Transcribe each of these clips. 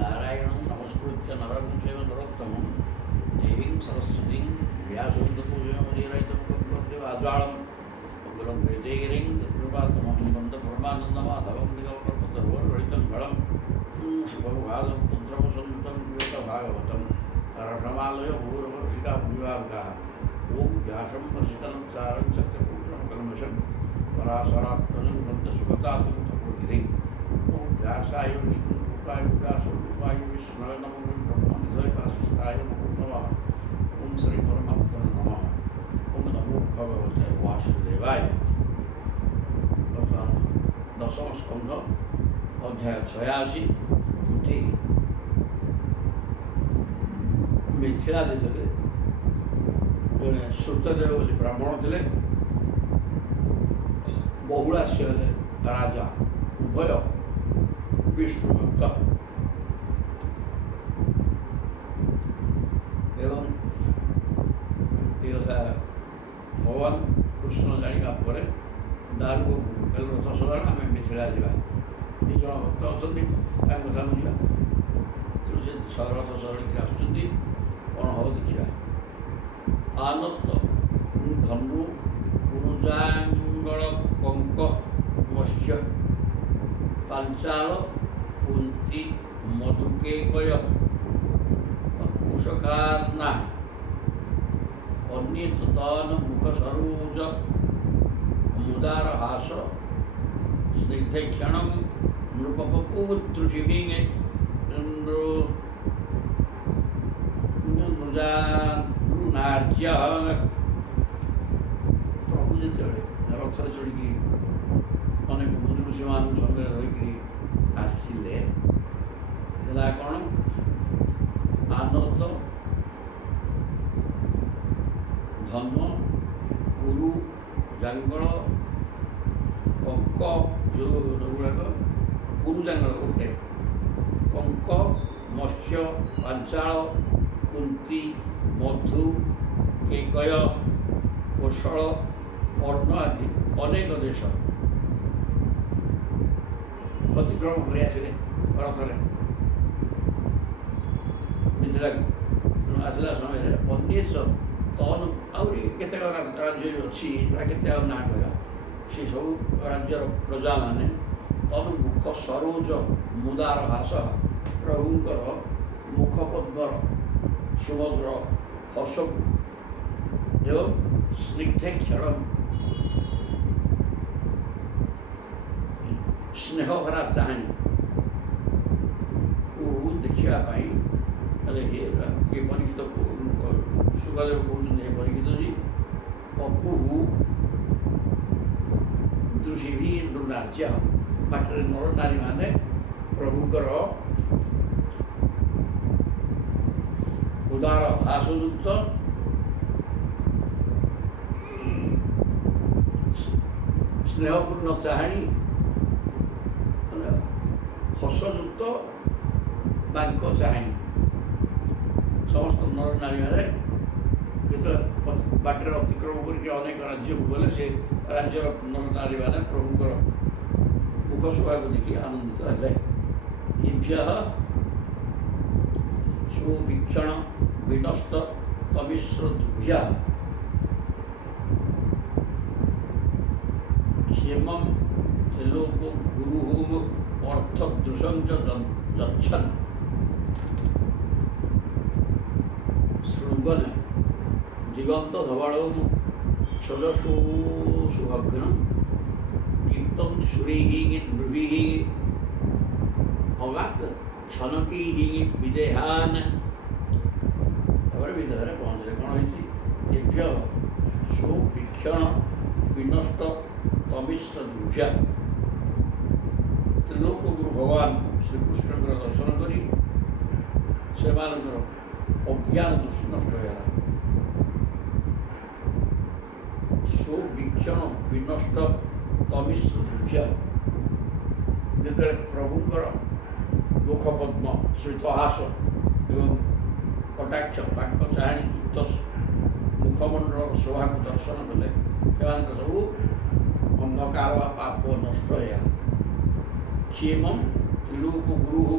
नारायणं नमस्कृत्य नरं चैव नरोत्तमं देवीं सरस्वतीं व्यासं ततोजयमुदीरयितमुखं उग्रं वैदेहीं कृपात्महं वन्दे परमानन्दमाधवं निगमकल्पतरोर्वरितं फलं शुभभागं पुत्रवसन्तं विवेकभागवतं रसमालय भूरवर्षिकाभिभावकाः ॐ व्यासं वसितं सारं सत्यपुत्रं कल्मषं पराशरात्मनं वन्दसुखतातुमुखप्रतिधिं ॐ व्यासाय विष्णुरूपाय व्यासरूपाय विष्णवे नमो ब्रह्मनिधये वासिष्ठाय नमो नमः ॐ श्री परमात्मने नमः ॐ नमो भगवते वासुदेवाय। ବର୍ତ୍ତମାନ ଦଶମ ସ୍କନ୍ଧ ଅଧ୍ୟାୟ 86 ଏଠି ମିଥିଳା ଦେଶରେ ଜଣେ ସୂତଦେବ ବୋଲି ବ୍ରାହ୍ମଣ ଥିଲେ। ବହୁଳାସ୍ୟ ହେଲେ ରାଜା, ଉଭୟ ବିଷ୍ଣୁ ଭକ୍ତ ଏବଂ ଏ କଥା ଭଗବାନ କୃଷ୍ଣ ଜାଣିବା ପରେ ଦାରୁକୁ ରଥ ସଜାଣ ଆମେ ମିଥିଳା ଯିବା। ଦୁଇ ଜଣ ଭକ୍ତ ଅଛନ୍ତି, ତାଙ୍କ କଥା ବୁଝିବା। ତେଣୁ ସେ ରଥ ସଜାଣିକି ଆସୁଛନ୍ତି, କ'ଣ ହେବ ଦେଖିବା। ଆନନ୍ଦ ଧନୁ କୁରୁଜାଙ୍ଗଳ କଙ୍କ ମତ୍ସ୍ୟ ପାଞ୍ଚାଳ କୁନ୍ତି ମଧୁକେକୟ କୁଶକାର୍ନା ଅନ୍ୟତନ ମୁଖ ସରୋଜ ମୁଦାର ହାସ ସ୍ନିଗ୍ଧକ୍ଷଣ ନୃପପୂତୃଷିଭିଂ ନୃଜାର୍ଜ୍ୟ। ପ୍ରଭୁ ଯେତେବେଳେ ରଥରେ ଚଢ଼ିକି ଅନେକ ମୁନି ଋଷିମାନଙ୍କ ସଙ୍ଗରେ ରହିକିରି ଆସିଲେ, ହେଲା କ'ଣ? ଆନନ୍ଦ ଧନ କୁରୁ ଜାଙ୍ଗଳ କଙ୍କ, ଯେଉଁଗୁଡ଼ାକ କୁରୁ ଜାଙ୍ଗଳ ଗୋଟେ, କଙ୍କ ମତ୍ସ୍ୟ ପାଞ୍ଚାଳ କୁନ୍ତି ମଧୁ କେକୟ କୋଶଳ ଅର୍ଣ୍ଣ ଆଦି ଅନେକ ଦେଶ ଅତିକ୍ରମ କରି ଆସିଲେ ରଥରେ ମିଥିଳାକୁ। ଆସିଲା ସମୟରେ ଅନ୍ୟେଷ ତନ ଆହୁରି କେତେକ ରାଜ୍ୟ ଅଛି, ବା କେତେ ଆଉ ନାଁ କହିବା, ସେସବୁ ରାଜ୍ୟର ପ୍ରଜାମାନେ ତନ ମୁଖ ସରୋଜ ମୁଦାର ହାସ, ପ୍ରଭୁଙ୍କର ମୁଖପଦ୍ମର ସୁମଧୁର ହସକୁ ଏବଂ ସ୍ନିଗ୍ଧକ୍ଷଣ ସ୍ନେହଭରା ଚାହାଣୀକୁ ଦେଖିବା ପାଇଁ କିଏ ପରୀକ୍ଷିତ ସୁଖଦେବ କହୁଛନ୍ତି, ହେ ପରୀକ୍ଷିତଜୀ, ପପୁ ଦୃଷିଭି ନୃନାର୍ଯ୍ୟ, ବାଟରେ ନର ନାରୀମାନେ ପ୍ରଭୁଙ୍କର ଉଦାର ହାସଯୁକ୍ତ ସ୍ନେହପୂର୍ଣ୍ଣ ଚାହାଣୀ, ହସଯୁକ୍ତ ବାଙ୍କ ଚାହାଣୀ, ସମସ୍ତ ନର ନାରୀମାନେ ଯେତେବେଳେ ବାଟରେ ଅତିକ୍ରମ କରିକି ଅନେକ ରାଜ୍ୟକୁ ଗଲେ, ସେ ରାଜ୍ୟର ନର ନାରୀମାନେ ପ୍ରଭୁଙ୍କର ମୁଖ ଶୋଭାକୁ ଦେଖି ଆନନ୍ଦିତ ହେଲେ। ଇଭ୍ୟ ସୁବୀକ୍ଷଣ ବିନଷ୍ଟ ତମିଶ୍ର ଦୁଭ୍ୟ କ୍ଷେମଂ ତ୍ରିଲୋକ ଗୁରୁଃ ଅର୍ଥଦୃଶଂ চ যচ্ছन् শৃঙ্গনে দিগন্ত ধবলং সজসু সুভগ্নং কীর্তন সুরৈঃ নৃভিঃ অগাধ ছনকৈঃ বিদেহান। তারপরে বিদেহরে পৌঁছলে କ'ଣ ହେଇଛି? ଦିବ୍ୟ ସୁବୀକ୍ଷଣ ବିନଷ୍ଟ ତମିଶ୍ର ଦୁଭ୍ୟ। ତ୍ରିଲୋକ ଗୁରୁ ଭଗବାନ ଶ୍ରୀକୃଷ୍ଣଙ୍କର ଦର୍ଶନ କରି ସେମାନଙ୍କର ଅଜ୍ଞାନ ଦୃଷ୍ଟି ନଷ୍ଟ ହୋଇଗଲା। ସୁବୀକ୍ଷଣ ବିନଷ୍ଟ ତମିଶ୍ର ଦୁଭ୍ୟ। ଯେତେବେଳେ ପ୍ରଭୁଙ୍କର ମୁଖପଦ୍ମ ଶ୍ରୀତହାସ ଏବଂ କଟାକ୍ଷ ବାଙ୍କ ଚାହାଣୀ ଯୁକ୍ତ ମୁଖମଣ୍ଡଳର ଶୋଭାକୁ ଦର୍ଶନ କଲେ, ସେମାନଙ୍କର ସବୁ ଅନ୍ଧକାର ବା ପାପ ନଷ୍ଟ ହୋଇଗଲା। କ୍ଷେମଂ ତ୍ରିଲୋକ ଗୁରୁ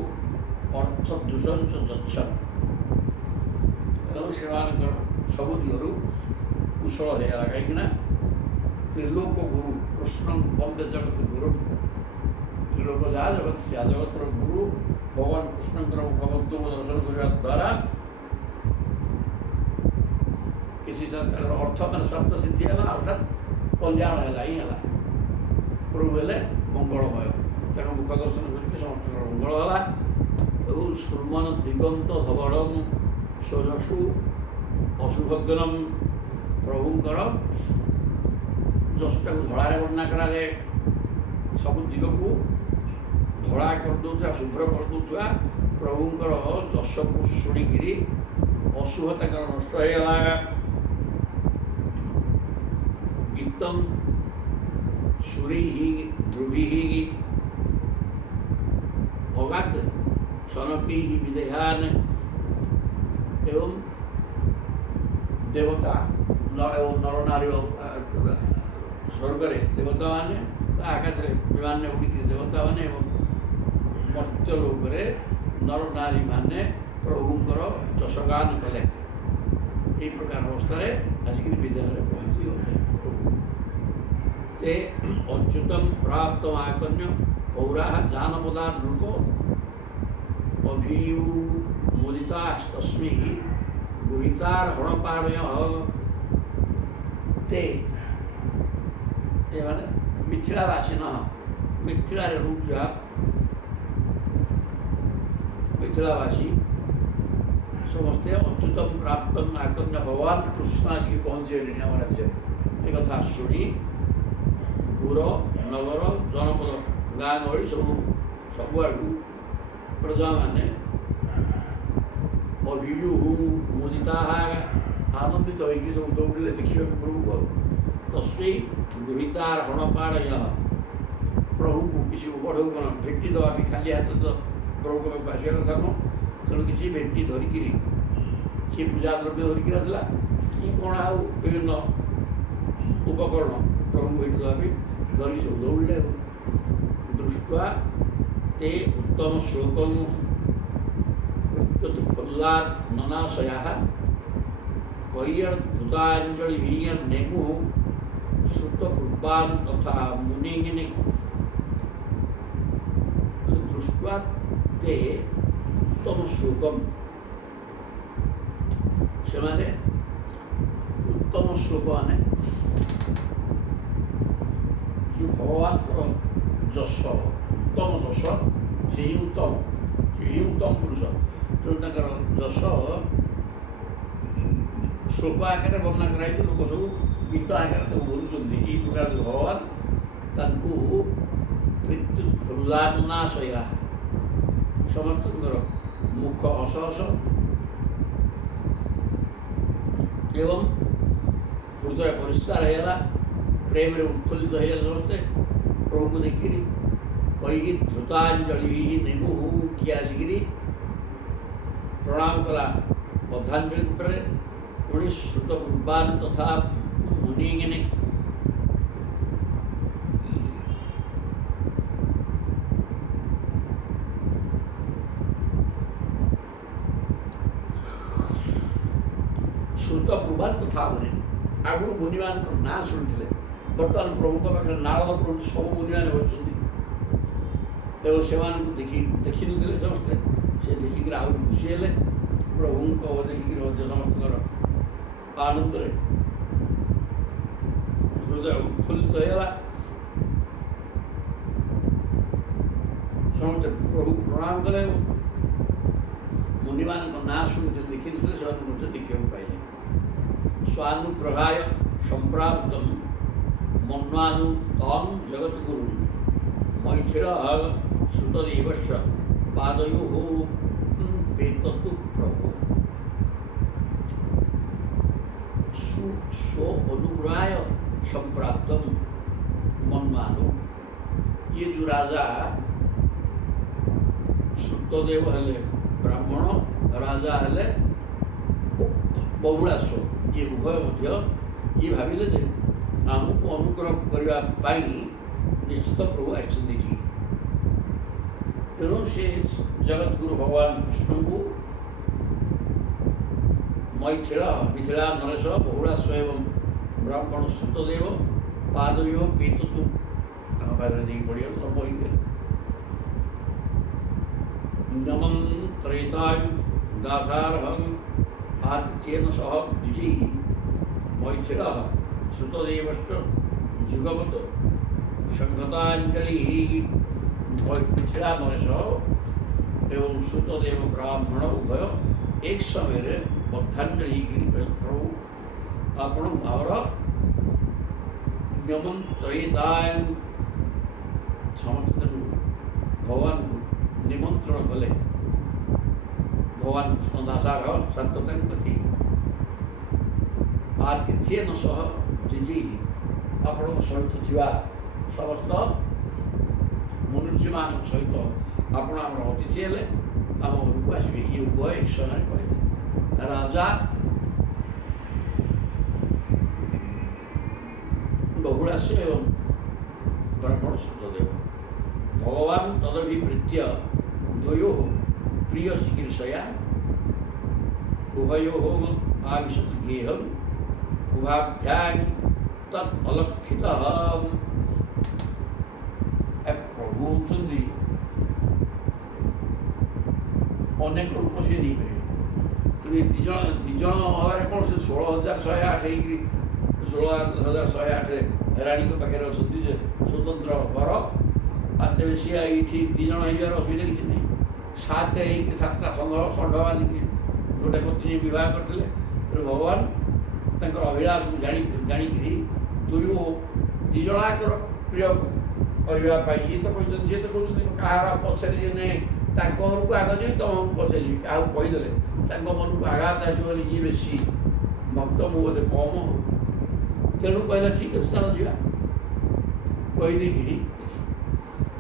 ଅର୍ଥ ପଥଦୂଷଣ ଯଚ୍ଛନ ତେଣୁ ସେମାନଙ୍କର ସବୁ ଦିଗରୁ କୁଶଳ ହେଇଗଲା। କାହିଁକିନା ତ୍ରିଲୋକ ଗୁରୁ କୃଷ୍ଣ ବନ୍ଦେ ଜଗତ ଗୁରୁ, ତ୍ରିଲୋକ ଯାହା ଜଗତ ସିଆ ଜଗତର ଗୁରୁ ଭଗବାନ କୃଷ୍ଣଙ୍କର ମୁଖବନ୍ଧୁଙ୍କୁ ଦର୍ଶନ କରିବା ଦ୍ୱାରା କିଛି ତାଙ୍କର ଅର୍ଥ ମାନେ ସ୍ୱାର୍ଥ ସିଦ୍ଧି ହେଲା, ଅର୍ଥାତ୍ କଲ୍ୟାଣ ହେଲା ହିଁ ହେଲା। ପ୍ରଭୁ ହେଲେ ମଙ୍ଗଳମୟ, ତେଣୁ ମୁଖ ଦର୍ଶନ କରିକି ସମସ୍ତଙ୍କର ମଙ୍ଗଳ ହେଲା। ଏବଂ ସୁମନ ଦିଗନ୍ତ ଧବଳମ୍ ସୋଜସୁ ଅଶୁଭଗ୍ନମ୍, ପ୍ରଭୁଙ୍କର ଯଶଟାକୁ ଧଳାରେ ବର୍ଣ୍ଣନା କରାଯାଏ। ସବୁ ଦିଗକୁ ଧଳା କରିଦେଉଥିବା, ଶୁଭ୍ର କରିଦେଉଥିବା ପ୍ରଭୁଙ୍କର ଯଶକୁ ଶୁଣିକିରି ଅଶୁଭ ତାଙ୍କର ନଷ୍ଟ ହେଇଗଲା। ଗୀତମ୍ ସୁରୀଃ ଧ୍ରୁଭିଃ ଅଗାତ୍ ସନକୈଃ ବିଦେହାନ୍, ଏବଂ ଦେବତା ଏବଂ ନରନାରୀ ସ୍ୱର୍ଗରେ ଦେବତାମାନେ, ଆକାଶରେ ବିମାନରେ ଉଡ଼ିକିରି ଦେବତାମାନେ ଏବଂ ମର୍ତ୍ତ୍ୟ ଲୋକରେ ନରନାରୀମାନେ ପ୍ରଭୁଙ୍କର ଯଶଗାନ କଲେ। ଏହି ପ୍ରକାର ଅବସ୍ଥାରେ ଆସିକିରି ବିଦେହରେ ପହଞ୍ଚିଗଲେ। ते अच्युतम प्राप्त आकन्य पौराः जानपदा नृप अभिमुदिता तस्मै गृहीतार हणपाणय ते माने मिथिलावासिन मिथिलारे रूपा मिथिलावासी समस्ते अच्युतम प्राप्त आकन्य भगवान कृष्ण आसिक पहुँचे आम राज्य एक कथा शुणी पुर नगर जनपद गाँ गहली सबुआड़ू प्रजा माने अभिजु मुदिता आनंदित होगी सब दौड़े देखा प्रभु को। तस्मै गृहीतार हणपाणय, प्रभु को किसी बढ़ऊ कौन भेटी दवा भी खाली हाथ तो प्रभु को आसा कथा न, तेणु किसी भेटी धरिकी किए पूजा द्रव्य धरिकी आसला कि कौन आउ विभिन्न उपकरण प्रभु भेटी दवा भी धरिकी सब दौड़े। दृष्टा ते उत्तम श्लोकम फल्लाद ननाशयाः कैयर धृतांजलि वीर नेमु श्रुतपूर्वान् तथा मुनिगिनि दृष्ट्वा ते उत्तम श्लोकम, से माने उत्तम श्लोक माने जो भगवान जश उत्तम जश से ही उत्तम पुरुष जो जश श्लोक आकार वर्णना कराई लोक सब गीत आकार बोलुं। यही प्रकार भगवान फुल्लान्नाशया समस्त मुख हस हस एवं हृदय परिष्कार होगा, प्रेम उत्फुल्लित हो समस्ते प्रभु को देखिरी कही धृतांजलि नेमु किए आसिकी प्रणाम कला बद्धांजलि पुटरे पुणी श्रुत पूर्वान् तथा मुनिगिनि श्रुत पूर्वान् तथा मुनि आगुरी मुनि मान ना शुणी बर्तमान प्रभु पाखे नारद प्रभु सब मुनि मैंने बच्चे से देखी नी समस्ते से देखिक आहरी खुशी है प्रभु को देखिक समस्त आनंद हृदय उत्फुल्लित होगा। समस्ते प्रभु को प्रणाम कले मुनि मान ना शुणी देखी नी से देखा पाइले। स्वानुग्रहाय संप्राप्त मन्वानु तम जगत गुरु मैथिल श्रुतदेवस्य पादयोः पेततु प्रभु स्व अनुग्रहाय संप्राप्त मन्वानु। ये जो राजा श्रुतदेव हेले ब्राह्मण, राजा हेले बहुलाश्व, ये उभय मध्य ये भाविले जे आमको अनुग्रह करने निश्चित प्रभु आइछन्ति। ତେଣୁ ସେ ଜଗଦ୍ଗୁରୁ ଭଗବାନ କୃଷ୍ଣଙ୍କୁ ମିଥିଳା ନରେଶ ବହୁଳାଶ୍ୱ ଏବଂ ବ୍ରାହ୍ମଣ ସୁତଦେବ ପାଦୟୋ ପୀତତୁ ତାଙ୍କ ପାଖରେ ଦେଇକି ପଡ଼ିଗଲେ ଲମ୍ବ ହେଇଗଲେ। ନମଂ ତ୍ରେତାଂ ଦାସାରହଂ ଆଦିତ୍ୟେନ ସହ ଦ୍ୱିଜୈଃ ମୈଥିଳଃ ସୁତଦେବଶ୍ଚ ଯୁଗପତ୍ ସଂଘତାଞ୍ଜଳିଃ। ମିଥିଳା ନରେଶ ଏବଂ ସୁତଦେବ ବ୍ରାହ୍ମଣ ଉଭୟ ଏକ ସମୟରେ ବଦ୍ଧାଞ୍ଜଳି ହେଇକରି ପ୍ରଭୁ ଆପଣ ଆମର ନିମନ୍ତ୍ରିତାଂ ସମସ୍ତେ ଭଗବାନଙ୍କୁ ନିମନ୍ତ୍ରଣ କଲେ। ଭଗବାନ କୃଷ୍ଣ ଦାସାର ସନ୍ତତାଙ୍କ ପ୍ରତି ଆତିଥ୍ୟେନ ସହ ଦ୍ୱିଜୈଃ ଆପଣଙ୍କ ସହିତ ଥିବା ସମସ୍ତ ମନୁଷ୍ୟମାନଙ୍କ ସହିତ ଆପଣ ଆମର ଅତିଥି ହେଲେ, ଆମ ଘରକୁ ଆସିବେ। ଇଏ ଉଭୟ ଏକ ସମୟରେ କହିଲେ। ରାଜା बहुलास्य एवं ब्राह्मण सुतदेव भगवान तदभिप्रीत्य द्वयोः प्रिय चिकीर्षया उभयोः आविशत गेहम् उभाभ्यां तत् अलक्षितः। प्रभु होउछन्ति अनेक रूप से नहीं पारे। दिज हमारे कौन से 16,108 16,108 राणी को पाखे अच्छा स्वतंत्र बर आते सी ये दिज हजार असुविधा किसी नहीं। 7टा षंढ बांधिकी गोटे पत्नी बह करते भगवान तर अभिलाष को जाणी दिजकर प्रिय करने ये तो कहते सी तो कहते कहार पछे जे घर को आग जी तुम पछे जी क्या कहीदे मन को आघात आसो ये बेसी भक्त मुझे कम हो तेणु कहला ठीक है चल जा कहीदे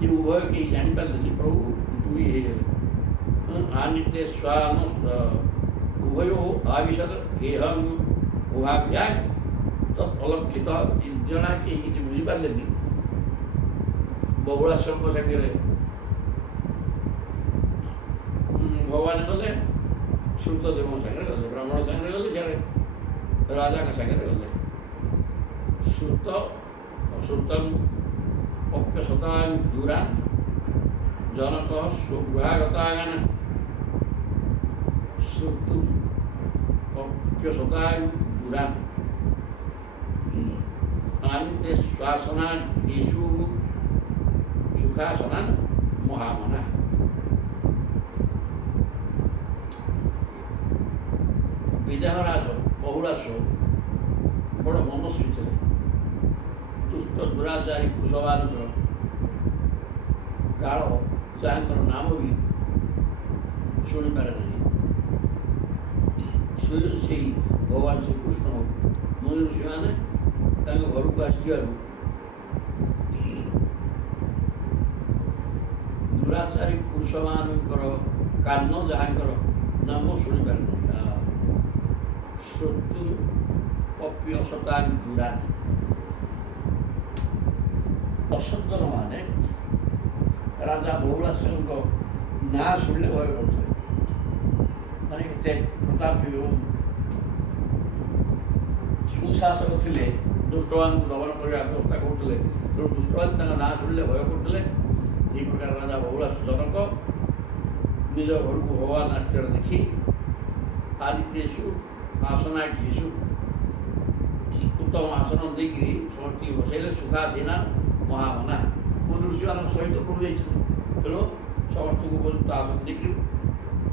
ये उभय कहीं जापारे प्रभु दुई हो आनिते स्वान उभय आविशत गेहम उभाभ्या तलक्षित जना कहीं किसी बुझीपारे बहुलाश्रम सागे भगवान गले श्रुतदेव सागर गले ब्राह्मण सागर गले सियाड़े राजा सागर गले श्रुत श्रुतम अप्यसतां दूरान जनक स्वगृहागतागन श्रुतम अप्यसतां दूरान आनिते श्वासनान येषु सुखासनान महामना। विदेहराज बहुलाश बड़ मनस्वी थे दुष्ट दुराचारी कुशवान काल जहाँ नाम भी शुणिपारे ना से भगवान श्रीकृष्ण मुनि ऋषि मैंने घर को आसवर दुराचारी पुरुष मानकर कान जहाँ नाम शुणिपारे ना श्रोतु अप्यसतां दूरान असज्जन माने राजा बहुलाश्रम ना शुणिले भय करते माने प्रतापी एवं सुशासक थे दुष्टवान को दमन करने व्यवस्था करते दुष्टवान ना शुणिले भय करते ये प्रकार राजा बहुलाश जनक निज घर को भगवान आश्चर्य देखी आदित्येषु आसनाठीषु उत्तम आसन देकर समस्त बसैले सुखासीना महामना मुनि मान सहित प्रभु जाते तेणु समस्त को उपयुक्त आसन देकर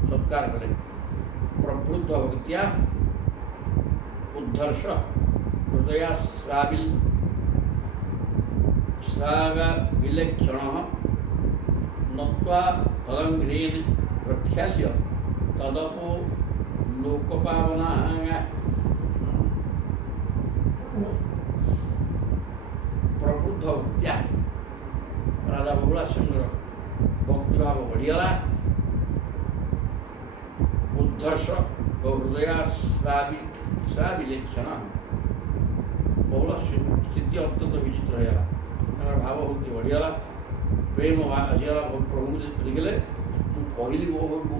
सत्कार कले प्रवृद्ध भक्तिया उद्धर्ष हृदय श्राविलेक्षण नत्वा तदंघ्रेन प्रख्याल्य तदपो लोकपावना प्रबुद्ध भक्तिया राजा बहुलाश्रम भक्तिभाव बढ़ीगला उद्धर्ष और हृदय श्राविलेक्षण बहुलाश्रम स्थिति अत्यंत विचित्र होगा भाव भक्ति बढ़ीगला ପ୍ରେମ ଆସିଗଲା ପ୍ରଭୁଙ୍କୁ ଦେଖିଲେ। ମୁଁ କହିଲି ମୋ ଘରକୁ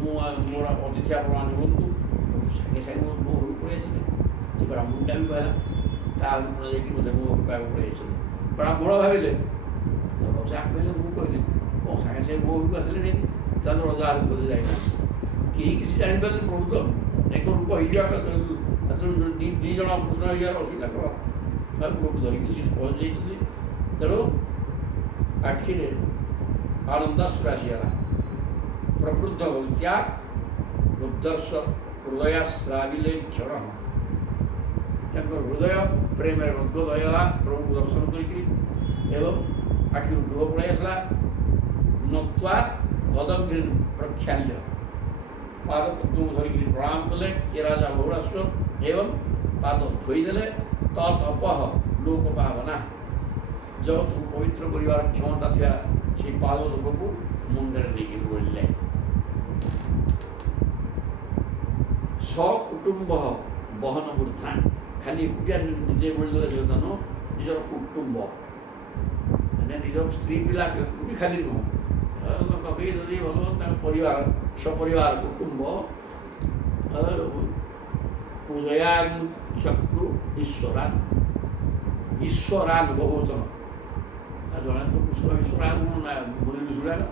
ମୋର ଅତିଥି ଆପଣମାନେ ହୁଅନ୍ତୁ, ସାଙ୍ଗେ ସାଙ୍ଗେ ମୋ ଘରକୁ ପଳେଇ ଆସିଲେ। ସେ ବ୍ରାହ୍ମଣଟା ବି କହିଲା ତା ଘରକୁ ଯାଇକି ମୋତେ ମୋ ଘରକୁ ଆଗ ପଳେଇ ଆସିଲେ। ବ୍ରାହ୍ମଣ ଭାବିଲେ ଯାହା କହିଲେ ମୁଁ କହିଲି ମୋ ସାଙ୍ଗେ ସାଙ୍ଗେ ମୋ ଘରକୁ ଆସିଲେନି, ତାହେଲେ ରଜା ଘରକୁ ବୋଧେ ଯାଇନାହାନ୍ତି। କେହି କିଛି ଜାଣିପାରିଲେ ପ୍ରଭୁ ତ ଏକ ରୂପ ହେଇଯିବା ଦୁଇ ଜଣ କୃଷ୍ଣ ହେଇଯିବାର ଅସୁବିଧା କ'ଣ, ପ୍ରଭୁକୁ ଧରିକି ସେ ପହଞ୍ଚି ଯାଇଛନ୍ତି। ତେଣୁ ଆଖିରେ ଆନନ୍ଦାଶ୍ରୁ ଆସିଗଲା। ପ୍ରବୃଦ୍ଧ ଭକ୍ତ୍ୟା ରୁଦ୍ଧର୍ଷ ହୃଦୟ ଶ୍ରାବିଲେ କ୍ଷଣ। ତାଙ୍କ ହୃଦୟ ପ୍ରେମରେ ଗଦ୍ଗଦ ହୋଇଗଲା ପ୍ରଭୁଙ୍କୁ ଦର୍ଶନ କରିକି, ଏବଂ ଆଖିରୁ ଲୁହ ପଳାଇ ଆସିଲା। ନତ୍ୱା ତଦଗ୍ନି ପ୍ରକ୍ଷାଲ୍ୟ, ପାଦପଦ୍ମକୁ ଧରିକି ପ୍ରଣାମ କଲେ କିଏ ରାଜା ବହୁଳାଶ୍ୱର, ଏବଂ ପାଦ ଧୋଇଦେଲେ। ତତ୍ ଅପହ ଲୋକ ପାବନା, ଜଗତକୁ ପବିତ୍ର କରିବାର କ୍ଷମତା ଥିବା সেই ପାଦ ଲୋକକୁ ମୁଣ୍ଡରେ ନେଇକି ବୋଳିଲେ। ସକୁଟୁମ୍ବ ବହନ ବୃଦ୍ଧା, ଖାଲି ଏକୁଟିଆ ନିଜେ ବୋଳିଦେଲେ ଜଗଦାନ, ନିଜର କୁଟୁମ୍ବ ମାନେ ନିଜର ସ୍ତ୍ରୀ ପିଲା ବି ଖାଲି ନୁହଁ, ପକେଇ ଧରି ଭଲ ତାଙ୍କ ପରିବାର ସପରିବାର କୁଟୁମ୍ବ ପୂଜୟାନ୍ ଚକ୍ରୁ ଈଶ୍ୱରାନ୍। ଈଶ୍ୱରାନ୍ ବହୁବଚନ, ଜଣେ ତ କୃଷ୍ଣ ଈଶ୍ୱରାନ୍ ମୁନି ଋଷିଗୁଡ଼ାକ,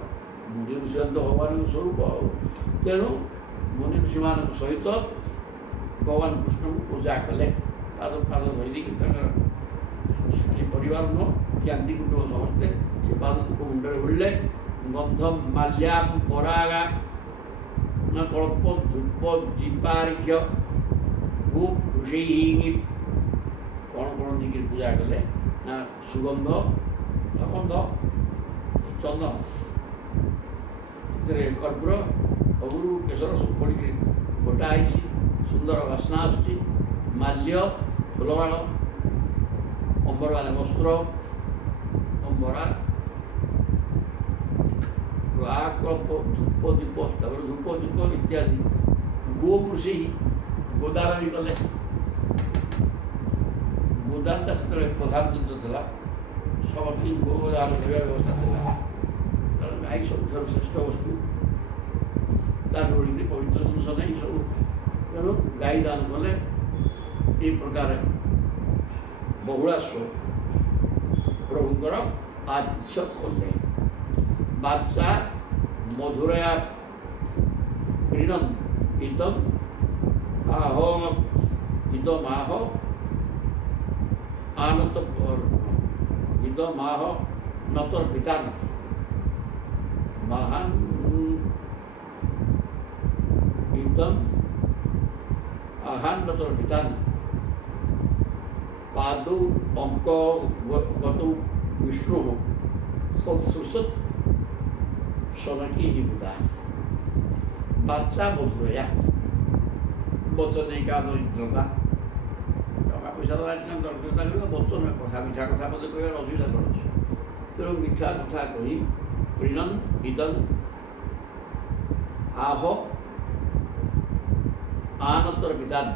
ମୁନି ଋଷିମାନେ ତ ଭଗବାନଙ୍କ ସ୍ୱରୂପ। ତେଣୁ ମୁନି ଋଷିମାନଙ୍କ ସହିତ ଭଗବାନ କୃଷ୍ଣଙ୍କୁ ପୂଜା କଲେ। ପାଦ ଧରି ଦେଇକି ତାଙ୍କର ପରିବାର ନୁହଁ, ଜ୍ଞାତି କୁଟୁମ୍ବ ସମସ୍ତେ ସେ ପାଦକୁ ମୁଣ୍ଡରେ ବୋଳିଲେ। ଗନ୍ଧମ ମାଲ୍ୟାମ୍ ପରାଗା କଳ୍ପ ଧୂପ ଦୀପାର୍ଘ୍ୟ ଭୂ ଋଷେଇ, କ'ଣ କ'ଣ ଦେଇକି ପୂଜା କଲେ ନା ସୁଗନ୍ଧ ଗନ୍ଧ ଚନ୍ଦନ, ସେଥିରେ କର୍ପୂର ଅଗୁରୁ କେଶର ସବୁ ପଡ଼ିକି ଗୋଟା ହେଇଛି, ସୁନ୍ଦର ବାସ୍ନା ଆସୁଛି। ମାଲ୍ୟ ଫୁଲମାଳ, ଅମ୍ବର ମାନେ ବସ୍ତ୍ର, ଅମ୍ବରା କଳ୍ପ ଧୂପ ଦୀପ, ତାପରେ ଧୂପ ଦୀପ ଇତ୍ୟାଦି। ଗୋ ବୃଷେଇ, ଗୋଦାନ ବି କଲେ। ଗୋଦାନଟା ସେତେବେଳେ ପ୍ରଧାନ ଜିନିଷ ଥିଲା, ସମସ୍ତଙ୍କୁ ଗୋଦାନ କରିବା ବ୍ୟବସ୍ଥା ଥିଲା, କାରଣ ଗାଈ ସବୁଠାରୁ ଶ୍ରେଷ୍ଠ ବସ୍ତୁ, ତାଠୁ ବଳିକି ପବିତ୍ର ଜିନିଷ ନାହିଁ ସବୁ। ତେଣୁ ଗାଈ ଦାନ କଲେ। এই ପ୍ରକାର ବହୁଳାଶ୍ୱର ପ୍ରଭୁଙ୍କର ଆତିଥ୍ୟ କଲେ। ବାଚା ମଧୁରୟା ପ୍ରୀଣନ୍ ଇଦମ୍ ଆହ ଆନତ ଇଦମାହ ନତର ପିତାନ ମହାନ୍ ইদম আহান্নতর বিধান পাদৌ অঙ্কগত বিষ্ণু সংস্পৃশত সনকি হিবুদা বাচ্চা মধুরয়া বচনে কা দরিদ্রতা টাকা পয়সা তো একদম দরিদ্রতা করিব বচন কথা মিঠা কথা বলে কইবার অসুবিধা করছে তেমন মিঠা কথা কই প্রিণন ইদম আহ আনন্দর বিধান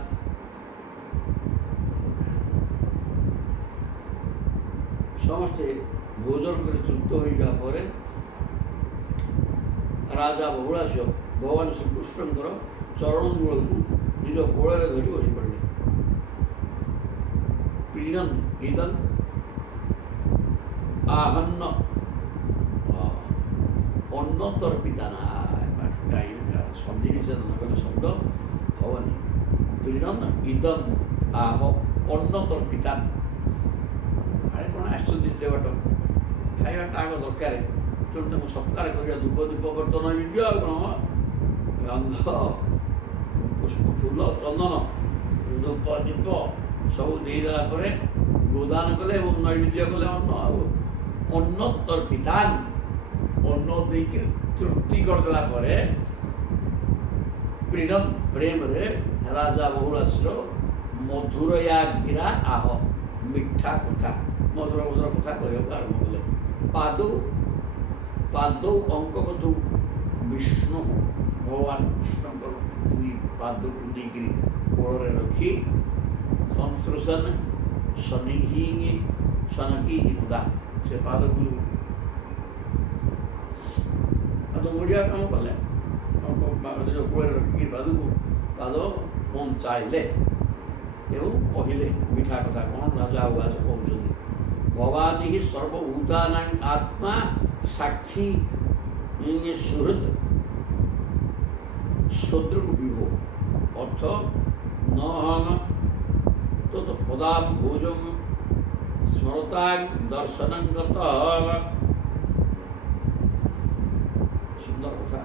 ସମସ୍ତେ ଭୋଜନ କରି ତୃପ୍ତ ହୋଇଯିବା ପରେ ରାଜା ବହୁଳାଶ୍ୱର ଭଗବାନ ଶ୍ରୀକୃଷ୍ଣଙ୍କର ଚରଣ ମୂଳକୁ ନିଜ କୋଳରେ ଧରି ବସି ପଡ଼ିଲେ। ପ୍ରୀଣନ୍ ଇଦନ୍ ଆହନ୍ନ ଅନ୍ନତର ପିତାନା ସନ୍ଧିବିଚ୍ଛେଦ ନକଲେ ଶବ୍ଦ ହବନି। ପ୍ରୀଣନ୍ ଇଦନ୍ ଆହ ଅନ୍ନତର ପିତାନ, ଆରେ କ'ଣ ଆସିଛନ୍ତି ଏତେ ବାଟ, ଖାଇବାଟା ଆଗ ଦରକାର, ତେଣୁ ତାଙ୍କୁ ସତ୍କାର କରିବା, ଧୂପ ଦୀପ ବର୍ତ୍ତନ ହେଇଯିବ ଆଉ କ'ଣ ଗନ୍ଧ ପୁଷ୍ପ ଫୁଲ ଚନ୍ଦନ ଧୂପ ଦୀପ ସବୁ ଦେଇଦେଲା ପରେ ଗୋଦାନ କଲେ ଏବଂ ନୈବେଦ୍ୟ କଲେ ଅନ୍ନ ଆଉ ଅନ୍ନ ତର ପିତାନ ଅନ୍ନ ଦେଇକି ତୃପ୍ତି କରିଦେଲା ପରେ ପ୍ରୀଣନ୍ ପ୍ରେମରେ ରାଜା ବହୁଳାଶ୍ୱର ମଧୁରୟାଗିରା ଆହ ମିଠା କଥା ମଧୁର ମଧୁର କଥା କହିବାକୁ ଆରମ୍ଭ କଲେ। ପାଦৌ ଅଙ୍କଗତ ବିଷ୍ଣୁ ଭଗବାନ କୃଷ୍ଣଙ୍କର ଦୁଇ ପାଦକୁ ନେଇକରି କୋଳରେ ରଖି ସଂସ୍ପୃଶନ ସନକି ମୁଦା ସେ ପାଦକୁ ପାଦ ମୋଡ଼ିବା କାମ କଲେ, ନିଜ କୂଳରେ ରଖିକି ପାଦ ପଞ୍ଚାଇଲେ ଏବଂ କହିଲେ ମିଠା କଥା। କ'ଣ ରାଜା ଉବାସ କହୁଛନ୍ତି, ଭବାନୀ ହିଁ ସର୍ବଭୂତାନାଂ ଆତ୍ମା ସାକ୍ଷୀ ସୁହୃତ ଶତ୍ରୁକୁ ବିଭୋ ଅର୍ଥ ନହନ ତତ୍ ପଦାମ୍ ଭୋଜଂ ସ୍ମରତାଂ ଦର୍ଶନଂ ଗତଃ। ସୁନ୍ଦର କଥା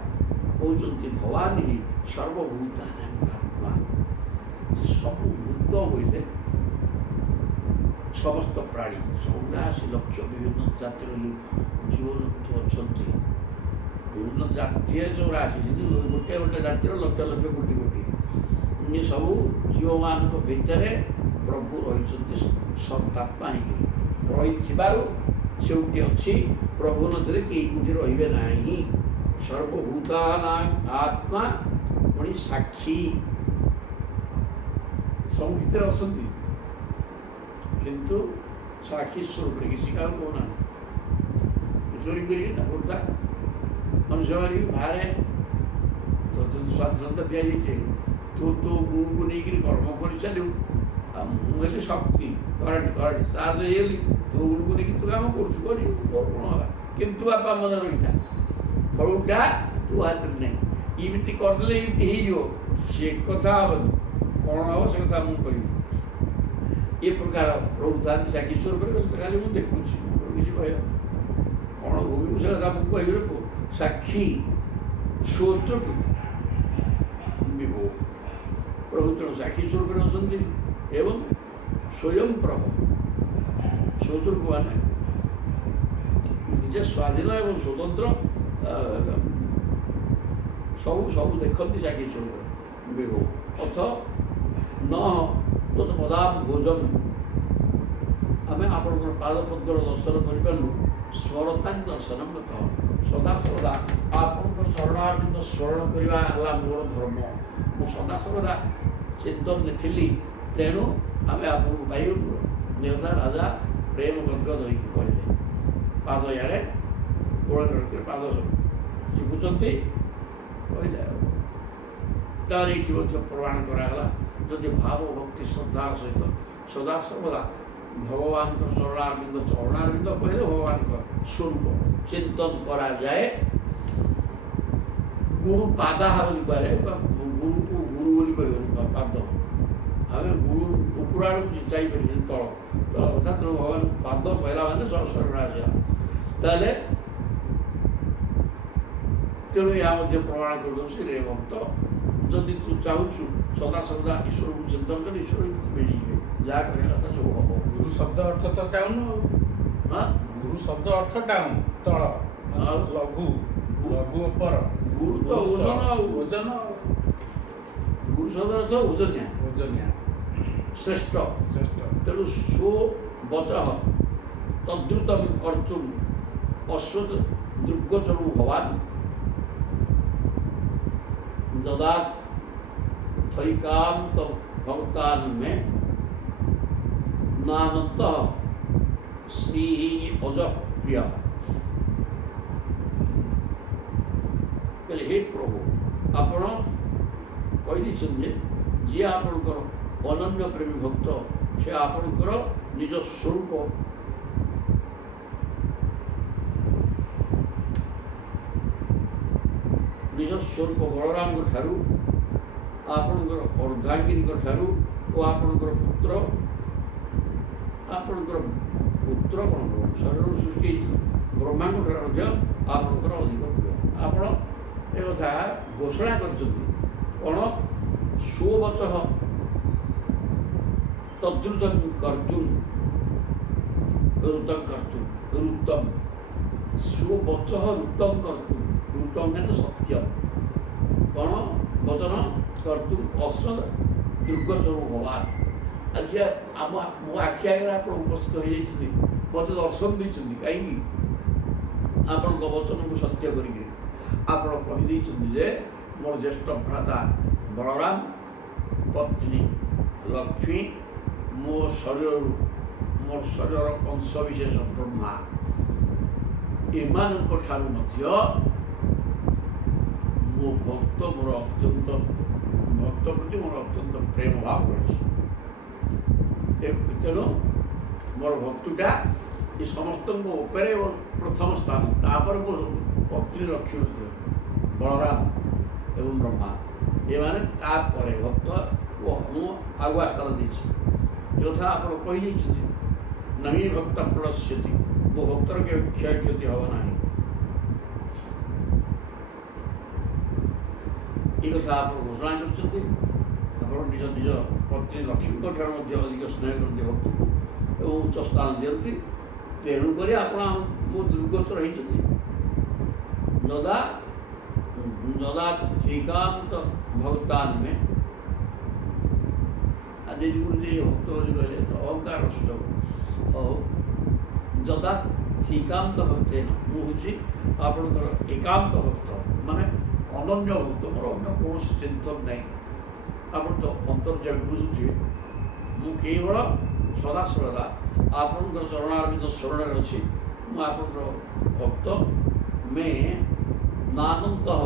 କହୁଛନ୍ତି, ଭବାନୀ ହିଁ ସର୍ବଭୂତାନାଂ ଆତ୍ମା। ସବୁ ଭୂତ ବୋଇଲେ ସମସ୍ତ ପ୍ରାଣୀ, 84 ଲକ୍ଷ ବିଭିନ୍ନ ଜାତିର ଯେଉଁ ଜୀବଜନ୍ତୁ ଅଛନ୍ତି, ବିଭିନ୍ନ ଜାତୀୟ 84, କିନ୍ତୁ ଗୋଟେ ଗୋଟେ ଜାତିର ଲକ୍ଷ ଲକ୍ଷ କୋଟି କୋଟି, ଏ ସବୁ ଜୀବମାନଙ୍କ ଭିତରେ ପ୍ରଭୁ ରହିଛନ୍ତି ସର୍ବାତ୍ମା ହେଇକି। ରହିଥିବାରୁ ସେଉଠି ଅଛି, ପ୍ରଭୁ ନଥିଲେ କେହି କୋଉଠି ରହିବେ ନାହିଁ। ସର୍ବଭୂତାନାଂ ଆତ୍ମା ପୁଣି ସାକ୍ଷୀ, ସବୁ ଭିତରେ ଅଛନ୍ତି କିନ୍ତୁ ସାକ୍ଷୀ ସ୍ୱରୂପରେ କିଛି କାହାକୁ କହୁନାହାନ୍ତି। ଚୋରି କରିକି ନା ଗୋଟା ମଣିଷ ମାରିକି ବାହାରେ ତୋତେ ସ୍ୱାଧୀନତା ଦିଆଯାଇଛି, ତୁ ତୋ ଗୁଣକୁ ନେଇକିରି କର୍ମ କରିଚାଲିବୁ। ଆଉ ମୁଁ ହେଲି ଶକ୍ତି କରାଟି ତାର ହେଇଗଲି, ତୋ ଗୁଣକୁ ନେଇକି ତୁ କାମ କରୁଛୁ, କରିବୁ, ମୋର କ'ଣ ହେଲା। କିନ୍ତୁ ବାପା ମନେ ରହିଥା, ଫଳଟା ତୁ ହାତରେ ନାହିଁ। ଏମିତି କରିଦେଲେ ଏମିତି ହେଇଯିବ, ସେ କଥା ହେବନି। କ'ଣ ହେବ ସେ କଥା ମୁଁ କହିବି। ଏ ପ୍ରକାର ରହୁଥାନ୍ତି ସାକ୍ଷୀ ସ୍ୱରୂପରେ। ଖାଲି ମୁଁ ଦେଖୁଛି, କିଛି କହିବ କ'ଣ ଭୋଗିବୁ ସେ କଥା ମୁଁ କହିବି। ସାକ୍ଷୀ ଶ୍ରୋତ୍ରକୁ ବିଭୋ, ପ୍ରଭୁ ତେଣୁ ସାକ୍ଷୀ ସ୍ୱରୂପରେ ଅଛନ୍ତି ଏବଂ ସ୍ୱୟଂ ପ୍ରଭୁ। ଶ୍ରୋତ୍ରକୁ ମାନେ ନିଜେ ସ୍ୱାଧୀନ ଏବଂ ସ୍ୱତନ୍ତ୍ର, ସବୁ ଦେଖନ୍ତି ସାକ୍ଷୀ ସ୍ୱରୂପରେ ବିଭୋ ଅର୍ଥ ন ତତ୍ ପଦାମ୍ ଭୋଜମ୍, ଆମେ ଆପଣଙ୍କର ପାଦପଦ୍ମର ଦର୍ଶନ କରିପାରିଲୁ। ସ୍ମରତାଂ ଦର୍ଶନଂ ଗତଃ, ସଦାସର୍ବଦା ଆପଣଙ୍କର ଶରଣାର୍ଥିଙ୍କ ସ୍ମରଣ କରିବା ହେଲା ମୋର ଧର୍ମ। ମୁଁ ସଦାସର୍ବଦା ଚିନ୍ତନରେ ଥିଲି, ତେଣୁ ଆମେ ଆପଣଙ୍କୁ ପାଇଗଲୁ। ନେତା ରାଜା ପ୍ରେମ ଗଦଗଦ ହୋଇକି କହିଲେ, ପାଦ ଇଆଡ଼େ କୋଳରେ ରଖି ପାଦ ଚିପୁଛନ୍ତି କହିଲେ। ତାର ଏଇଠି ମଧ୍ୟ ପ୍ରମାଣ କରାଗଲା, ଯଦି ଭାବ ଭକ୍ତି ଶ୍ରଦ୍ଧାର ସହିତ ସଦାସର୍ବଦା ଭଗବାନଙ୍କ ଶରଣାରବିନ୍ଦ ଚରଣାରବିନ୍ଦ କହିଲେ ଭଗବାନଙ୍କ ସ୍ୱରୂପ ଚିନ୍ତନ କରାଯାଏ। ଗୁରୁ ପାଦାହ ବୋଲି କୁହାଯାଏ, ବା ଗୁରୁକୁ ଗୁରୁ ବୋଲି କହିବନି। ପାଦ ଆମେ ଗୁରୁ ଉପର ଆଡ଼କୁ ଯାଇପାରିବେନି, ତଳ କଥା। ତେଣୁ ଭଗବାନ ପାଦ କହିଲା ମାନେ ଶରଣ ଆସିଲା। ତାହେଲେ ତେଣୁ ଏହା ମଧ୍ୟ ପ୍ରମାଣ କରିଦେଉଛି, ରେ ଭକ୍ତ, ଯଦି ତୁ ଚାହୁଁଛୁ ସଦାସର୍ବଦା ଈଶ୍ୱରକୁ ଚିନ୍ତନ କରି ଈଶ୍ୱର ମିଳିଯିବେ, ଯାହା କରିବା କଥା ସବୁ ହବ। ଗୁରୁ ଶବ୍ଦ ଅର୍ଥ ତ ଟାଉନ୍। ଗୁରୁ ଶବ୍ଦ ଅର୍ଥ ଟାଉନ୍, ତଳ, ଲଘୁ, ଲଘୁ ଉପର। ଗୁରୁ ତ ଓଜନ, ଓଜନ। ଗୁରୁ ଶବ୍ଦ ଅର୍ଥ ଓଜନିଆ, ଓଜନିଆ, ଶ୍ରେଷ୍ଠ। ଶ୍ରେଷ୍ଠ। ତେଣୁ ସ୍ୱ ବଚଃ ତଦ୍ରୁତଂ କର୍ତ୍ତୁମ୍ ଅଶ୍ୱ ଦୃଗ୍ଗୋଚରୁ ଭବାନ୍ ଦଦାତ୍ ଥୈକାନ୍ତ ଭକ୍ତାନ୍ ମେ ନାମନ୍ତଃ ଶ୍ରୀ ଅଜ ପ୍ରିୟ। ହେ ପ୍ରଭୁ, ଆପଣ କହିଦେଇଛନ୍ତି ଯେ ଯିଏ ଆପଣଙ୍କର ଅନନ୍ୟ ପ୍ରେମୀ ଭକ୍ତ, ସେ ଆପଣଙ୍କର ନିଜ ସ୍ୱରୂପ ବଳରାମଙ୍କ ଠାରୁ, ଆପଣଙ୍କର ଅର୍ଦ୍ଧାଙ୍ଗିନୀଙ୍କ ଠାରୁ ଓ ଆପଣଙ୍କର ପୁତ୍ର କ'ଣ ଶରୀରରୁ ସୃଷ୍ଟି ହେଇଛି ବ୍ରହ୍ମାଙ୍କ ଠାରୁ ମଧ୍ୟ ଆପଣଙ୍କର ଅଧିକ ପ୍ରିୟ। ଆପଣ ଏ କଥା ଘୋଷଣା କରିଛନ୍ତି। କ'ଣ? ସ୍ୱବଚଃ ତଦ୍ରୁତଂ କର୍ତ୍ତୁମ୍ ଋତଂ ସ୍ୱବଚଃ ଋତଂ କର୍ତ୍ତୁମ୍, ଋତଂ ମାନେ ସତ୍ୟ, କ'ଣ ବଚନ କର୍ତ୍ତୁମ୍ ଅଶ୍ୱ ଦୃଗ୍ଗୋଚରୁ ଭବାନ୍। ଆଜି ମୋ ଆଖି ଆଗରେ ଆପଣ ଉପସ୍ଥିତ ହୋଇଯାଇଛନ୍ତି, ମୋତେ ଦର୍ଶନ ଦେଇଛନ୍ତି। କାହିଁକି? ଆପଣଙ୍କ ବଚନକୁ ସତ୍ୟ କରିକିରି ଆପଣ କହିଦେଇଛନ୍ତି ଯେ ମୋର ଜ୍ୟେଷ୍ଠ ଭ୍ରାତା ବଳରାମ, ପତ୍ନୀ ଲକ୍ଷ୍ମୀ, ମୋ ଶରୀରର ଅଂଶ ବିଶେଷ ବ୍ରହ୍ମା, ଏମାନଙ୍କ ଠାରୁ ମଧ୍ୟ ମୋ ଭକ୍ତ ମୋର ଅତ୍ୟନ୍ତ ଭକ୍ତ ପ୍ରତି ମୋର ଅତ୍ୟନ୍ତ ପ୍ରେମ ଭାବ ରହିଛି। ତେଣୁ ମୋର ଭକ୍ତିଟା ଏ ସମସ୍ତଙ୍କ ଉପରେ ପ୍ରଥମ ସ୍ଥାନ, ତାପରେ ମୋ ପତ୍ନୀ ଲକ୍ଷ୍ମୀ ମଧ୍ୟ ବଳରାମ ଏବଂ ବ୍ରହ୍ମା, ଏମାନେ ତାପରେ ଭକ୍ତ ଓ ମୁଁ ଆଗୁଆ ସ୍ଥାନ ଦେଇଛି। ଯଥା ଆପଣ କହିଦେଇଛନ୍ତି ନମୀ ଭକ୍ତ ପ୍ଲସ୍ୟତି, ମୋ ଭକ୍ତର କେବେ କ୍ଷୟକ୍ଷତି ହେବ ନାହିଁ। ଏ କଥା ଆପଣ ଘୋଷଣା କରିଛନ୍ତି। ଆପଣ ନିଜ ନିଜ ପତ୍ନୀ ଲକ୍ଷ୍ମୀଙ୍କ ଠାରୁ ମଧ୍ୟ ଅଧିକ ସ୍ନେହ କରନ୍ତି ଭକ୍ତକୁ ଏବଂ ଉଚ୍ଚ ସ୍ଥାନ ଦିଅନ୍ତି। ତେଣୁକରି ଆପଣ ମୋ ଦୁର୍ଗୋଚର ହେଇଛନ୍ତି। ଯଦା ଯଦା ଶ୍ରୀକାନ୍ତ ଭକ୍ତାନ୍ମେ, ଆଜି ଗୁରୁଜୀ ଭକ୍ତ ବୋଲି କହିଲେ ଅହଙ୍କାର ସୁଯୋଗ ଯଦା ଶ୍ରୀକାନ୍ତ ଭକ୍ତେନ, ମୁଁ ହେଉଛି ଆପଣଙ୍କର ଏକାନ୍ତ ଭକ୍ତ, ମାନେ ଅନନ୍ୟ ଭକ୍ତ, ମୋର ଅନ୍ୟ କୌଣସି ଚିନ୍ତନ ନାହିଁ। ଆପଣ ତ ଅନ୍ତର୍ଯାମୀ ବୁଝୁଥିବେ, ମୁଁ କେବଳ ସଦାସର୍ବଦା ଆପଣଙ୍କର ଚରଣାରବିନ୍ଦ ଶରଣରେ ଅଛି। ମୁଁ ଆପଣଙ୍କର ଭକ୍ତ। ମେ ନାନନ୍ତଃ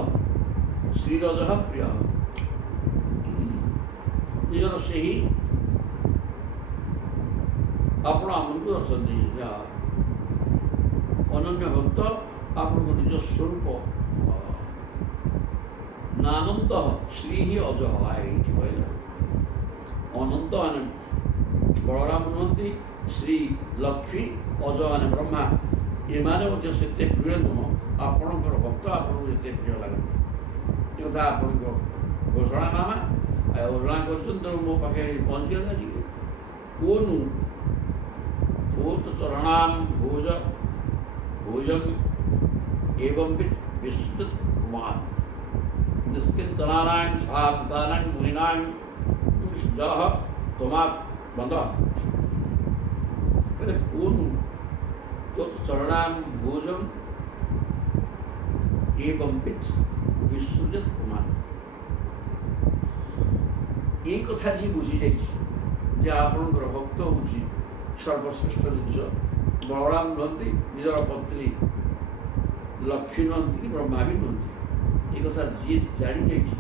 ଶ୍ରୀରଜଃ ପ୍ରିୟ, ନିଜର ସେହି ଆପଣ ଆମକୁ ଅଛନ୍ତି ଯାହା ଅନନ୍ୟ ଭକ୍ତ, ଆପଣଙ୍କ ନିଜ ସ୍ୱରୂପ ନାନନ୍ତଃ ଶ୍ରୀ ହିଁ ଅଜହ। ଏଇଠି କହିଲେ ଅନନ୍ତ ମାନେ ବଳରାମ ନୁହନ୍ତି, ଶ୍ରୀ ଲକ୍ଷ୍ମୀ, ଅଜ ମାନେ ବ୍ରହ୍ମା, ଏମାନେ ମଧ୍ୟ ସେତେ ପ୍ରିୟ ନୁହଁ। ଆପଣଙ୍କର ଭକ୍ତ ଆପଣଙ୍କୁ ଯେତେ ପ୍ରିୟ ଲାଗନ୍ତି, ଏ କଥା ଆପଣଙ୍କ ଘୋଷଣାନାମା ଘୋଷଣା କରୁଛନ୍ତି। ତେଣୁ ମୋ ପାଖରେ ପହଞ୍ଚିଗଲା ଟିକେ କୋନୁ ଭୂତ ଚରଣାମ୍ ଭୋଜ ଭୋଜନ ଏବଂ ବିଶ୍ୱ କୁମାର ନିଷ୍କିଞ୍ଚନାନାଂ ସାବଧାନାଂ ମୁନିନାଂ ଜହ ତମା ବନ୍ଦ। କୋନୁ ଚରଣାମ୍ ଭୋଜନ ଏବଂ ବିଶ୍ୱଜିତ କୁମାର, এই କଥା ଯିଏ ବୁଝିଯାଇଛି ଯେ ଆପଣଙ୍କର ଭକ୍ତ ହେଉଛି ସର୍ବଶ୍ରେଷ୍ଠ ଜିନିଷ। ବଳରାମ ନୁହନ୍ତି, ନିଜର ପତ୍ନୀ ଲକ୍ଷ୍ମୀ ନୁହନ୍ତି, କି ବ୍ରହ୍ମା ବି ନୁହନ୍ତି। ଏ କଥା ଯିଏ ଜାଣିଯାଇଛି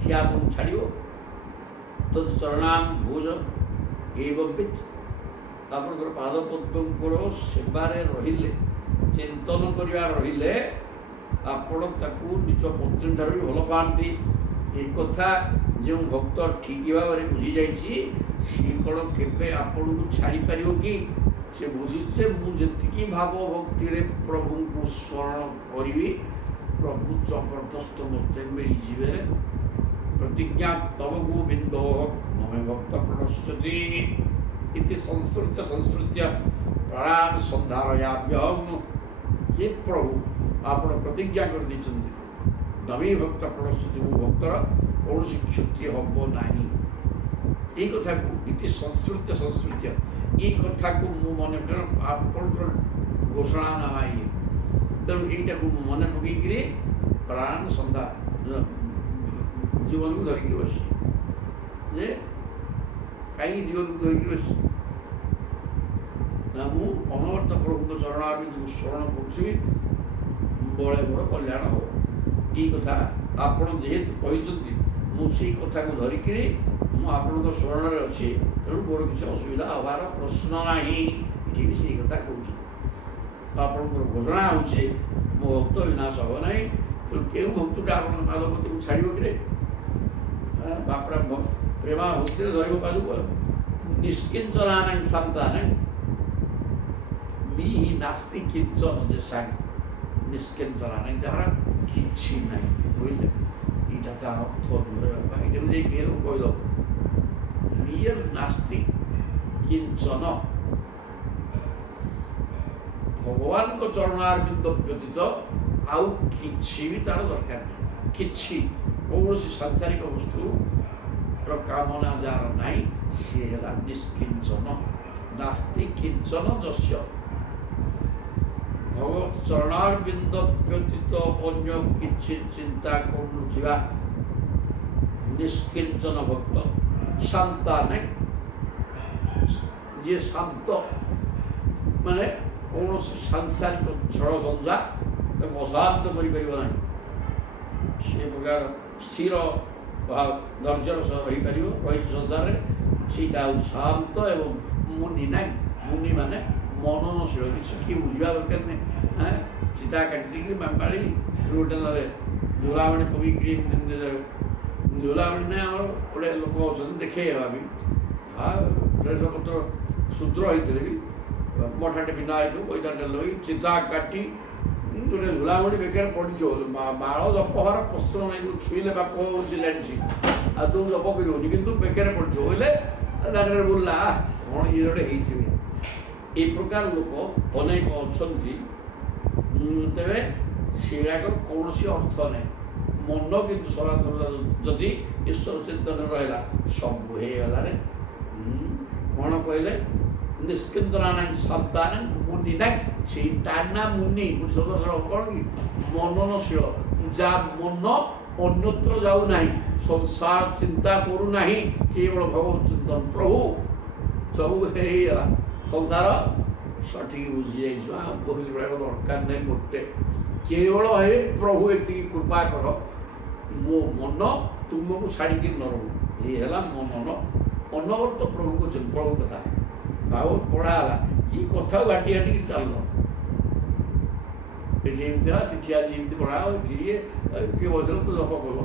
ସିଏ ଆପଣଙ୍କୁ ଛାଡ଼ିବ। ତତ୍ ଚରଣାମ ଭୋଜ ଏବଂ ବିତ୍, ଆପଣଙ୍କର ପାଦପଦ୍ମଙ୍କର ସେବାରେ ରହିଲେ, ଚିନ୍ତନ କରିବା ରହିଲେ, ଆପଣ ତାକୁ ନିଜ ପତ୍ନୀ ଠାରୁ ବି ଭଲ ପାଆନ୍ତି। ଏ କଥା ଯେଉଁ ଭକ୍ତ ଠିକ୍ ଭାବରେ ବୁଝିଯାଇଛି ସିଏ କ'ଣ କେବେ ଆପଣଙ୍କୁ ଛାଡ଼ିପାରିବ କି? ସେ ବୁଝିଛି ଯେ ମୁଁ ଯେତିକି ଭାବ ଭକ୍ତିରେ ପ୍ରଭୁଙ୍କୁ ସ୍ମରଣ କରିବି, ପ୍ରଭୁ ଜବରଦସ୍ତ ମୋତେ ମିଳିଯିବେ। ପ୍ରତିଜ୍ଞା ତବ ଗୋବିନ୍ଦ ମମେ ଭକ୍ତ ପ୍ರಣଶ୍ୟତି ଇତି ସଂସ୍କୃତ୍ୟ ପ୍ରାଣାନ ସନ୍ଧାରୟାଭ୍ୟହଂ। ହେ ପ୍ରଭୁ, ଆପଣ ପ୍ରତିଜ୍ଞା କରିଦେଇଛନ୍ତି ନମୀ ଭକ୍ତ ପ୍ರಣଶ୍ୟତି, ମୁଁ ଭକ୍ତର କୌଣସି କ୍ଷତି ହେବ ନାହିଁ। এই কথাକୁ ଇତି ସଂସ୍କୃତ୍ୟ এই କଥାକୁ ମୁଁ ମନେ ଆପଣଙ୍କର ଘୋଷଣାନାମା ଇଏ, ତେଣୁ ଏଇଟାକୁ ମୁଁ ମନେ ପକେଇକିରି ପ୍ରାଣ ସନ୍ଧ୍ୟା ଜୀବନକୁ ଧରିକିରି ବସି, ଯେ କାହିଁକି ଜୀବନକୁ ଧରିକିରି ବସି ନା ମୁଁ ଅନବର୍ତ୍ତ ପ୍ରଭୁଙ୍କ ଚରଣାରବିନ୍ଦକୁ ସ୍ମରଣ କରୁଥିବି, ବଳେ ମୋର କଲ୍ୟାଣ ହେବ। ଏଇ କଥା ଆପଣ ଯେହେତୁ କହିଛନ୍ତି, ମୁଁ ସେଇ କଥାକୁ ଧରିକିରି ମୁଁ ଆପଣଙ୍କ ସ୍ମରଣରେ ଅଛି, ତେଣୁ ମୋର କିଛି ଅସୁବିଧା ହେବାର ପ୍ରଶ୍ନ ନାହିଁ। ଏଠି ବି ସେଇ କଥା କହୁଛି। ଆପଣଙ୍କର ଘୋଷଣା ହେଉଛି ମୋ ଭକ୍ତ ବିନାଶ ହେବ ନାହିଁ। ତେଣୁ କେଉଁ ଭକ୍ତଟା ଆପଣଙ୍କ ପାଦପତ୍ରକୁ ଛାଡ଼ିବ କିରେ? ବାପରା ପ୍ରେମା ଭକ୍ତିରେ ଧରିବ ପାଦକୁ। ନିଷ୍କିଞ୍ଚନାନାଂ ସନ୍ତାନାଂ ବି ନାସ୍ତି କିଞ୍ଚନ, ଯେ ସାଙ୍ଗେ ନିଷ୍କିଞ୍ଚନାନାଂ, ଯାହାର କିଛି ନାହିଁ। ବୁଝିଲେ, ଏଇଟା ତାର ଅର୍ଥ ଏଇଟାକୁ ଯାଇକି କହିଦେବ ରିଏଲ ନାସ୍ତି କିଞ୍ଚନ। ଭଗବାନଙ୍କ ଚରଣାରବିନ୍ଦ ବ୍ୟତୀତ ଆଉ କିଛି ବି ତାର ଦରକାର ନାହିଁ। କିଛି କୌଣସି ସାଂସାରିକ ବସ୍ତୁର କାମନା ଯାହାର ନାହିଁ, ସିଏ ହେଲା ନିଷ୍କିଞ୍ଚନ। ନାସ୍ତି କିଞ୍ଚନ ଯସ୍ୟ, ଭଗବତ ଚରଣାରବିନ୍ଦ ବ୍ୟତୀତ ଅନ୍ୟ କିଛି ଚିନ୍ତା କରୁନଥିବା ନିଷ୍କିଞ୍ଚନ ଭକ୍ତ ଶାନ୍ତା ନାହିଁ। ଯିଏ ଶାନ୍ତ, ମାନେ କୌଣସି ସାଂସାରିକ ଝଡ଼ ଝଞ୍ଜା ତାକୁ ଅଶାନ୍ତ କରିପାରିବ ନାହିଁ। ସେ ସେ ପ୍ରକାର ସ୍ଥିର ଭାବ ଧୈର୍ଯ୍ୟର ସହ ରହିପାରିବ ରହିଛି ସଂସାରରେ। ସେଇଟା ହେଉଛି ଶାନ୍ତ ଏବଂ ମୁନି ନାହିଁ। ମୁନି ମାନେ ମନନଶୀଳ, କିଛି କିଏ ବୁଝିବା ଦରକାର ନାହିଁ। ଚିତା କାଟିକିରି ମାମ୍ପାଳି ଗୋଟେ ନହେଲେ ଝୁଲାମଣି ପକେଇକିରି ଝୁଲାମଣି ନାହିଁ, ଆମର ଗୋଟେ ଲୋକ ଅଛନ୍ତି ଦେଖେଇ ହେବା ବି ଡ୍ରେସ ପତ୍ର ଶୂଦ୍ର ହେଇଥିଲେ ବି ମଠାଟେ ପିନ୍ଧା ହେଇଥିବ ପଇସାଟେ ଲଗେଇ ଚିତା କାଟି ଗୋଟେ ଝୁଲାମଣି ବେକାର ପଡ଼ିଥିବ। ବାଳ ଜପହାର ପ୍ରଶ୍ନ ନାହିଁ, ଯେଉଁ ଛୁଇଁଲେ ବାପ ହେଉଛି ଜାଣିଛି ଆଉ ତୁ ଜପ କରିବନି, କିନ୍ତୁ ବେକାରେ ପଡ଼ିଥିବ ବୋଇଲେ ଦାଣ୍ଡରେ ବୁଲିଲା କ'ଣ ଇଏ ଗୋଟେ ହେଇଥିବେ। এই প্রকার লোক অনেক অনেক। তেবে সেগুলোর কৌশি অর্থ নেই। মন কিন্তু সরাসরি যদি ঈশ্বর চিন্তন রহলা সবু হয়ে গলারে କ'ଣ କହିଲେ ନିଷ୍କିନ୍ତନା ଶବ୍ଦାନ ମୁନି ନାହିଁ। ସେଇ ତାର ନା ମୁନି ଶବ୍ଦର କ'ଣ କି ମନନଶୀଳ, ଯାହା ମନ ଅନ୍ୟତ୍ର ଯାଉନାହିଁ, ସଂସାର ଚିନ୍ତା କରୁନାହିଁ, କେବଳ ଭଗବତ ଚିନ୍ତନ ପ୍ରଭୁ ସବୁ ହେଇଗଲା। ସଂସାର ସଠିକ ବୁଝିଯାଇଛୁ ଆଉ ବହୁତ ଗୁଡ଼ାକ ଦରକାର ନାହିଁ। ଗୋଟେ କେବଳ ହେ ପ୍ରଭୁ ଏତିକି କୃପା କର ମୋ ମନ ତୁମକୁ ଛାଡ଼ିକି ନ ରହୁ। ଏଇ ହେଲା ମନନ ଅନବର୍ତ୍ତ ପ୍ରଭୁଙ୍କ ପ୍ରଭୁ କଥା ଭାଗବତ ପଢ଼ା ହେଲା। ଏଇ କଥାକୁ ଘାଟି ଘାଟିକି ଚାଲିଲ ଏଠି ଏମିତି ହେଲା, ସେଠି ଆଜି ଏମିତି ପଢ଼ା ଏଠି କିଏ ବସିଲ ତ ଜପ କଲ।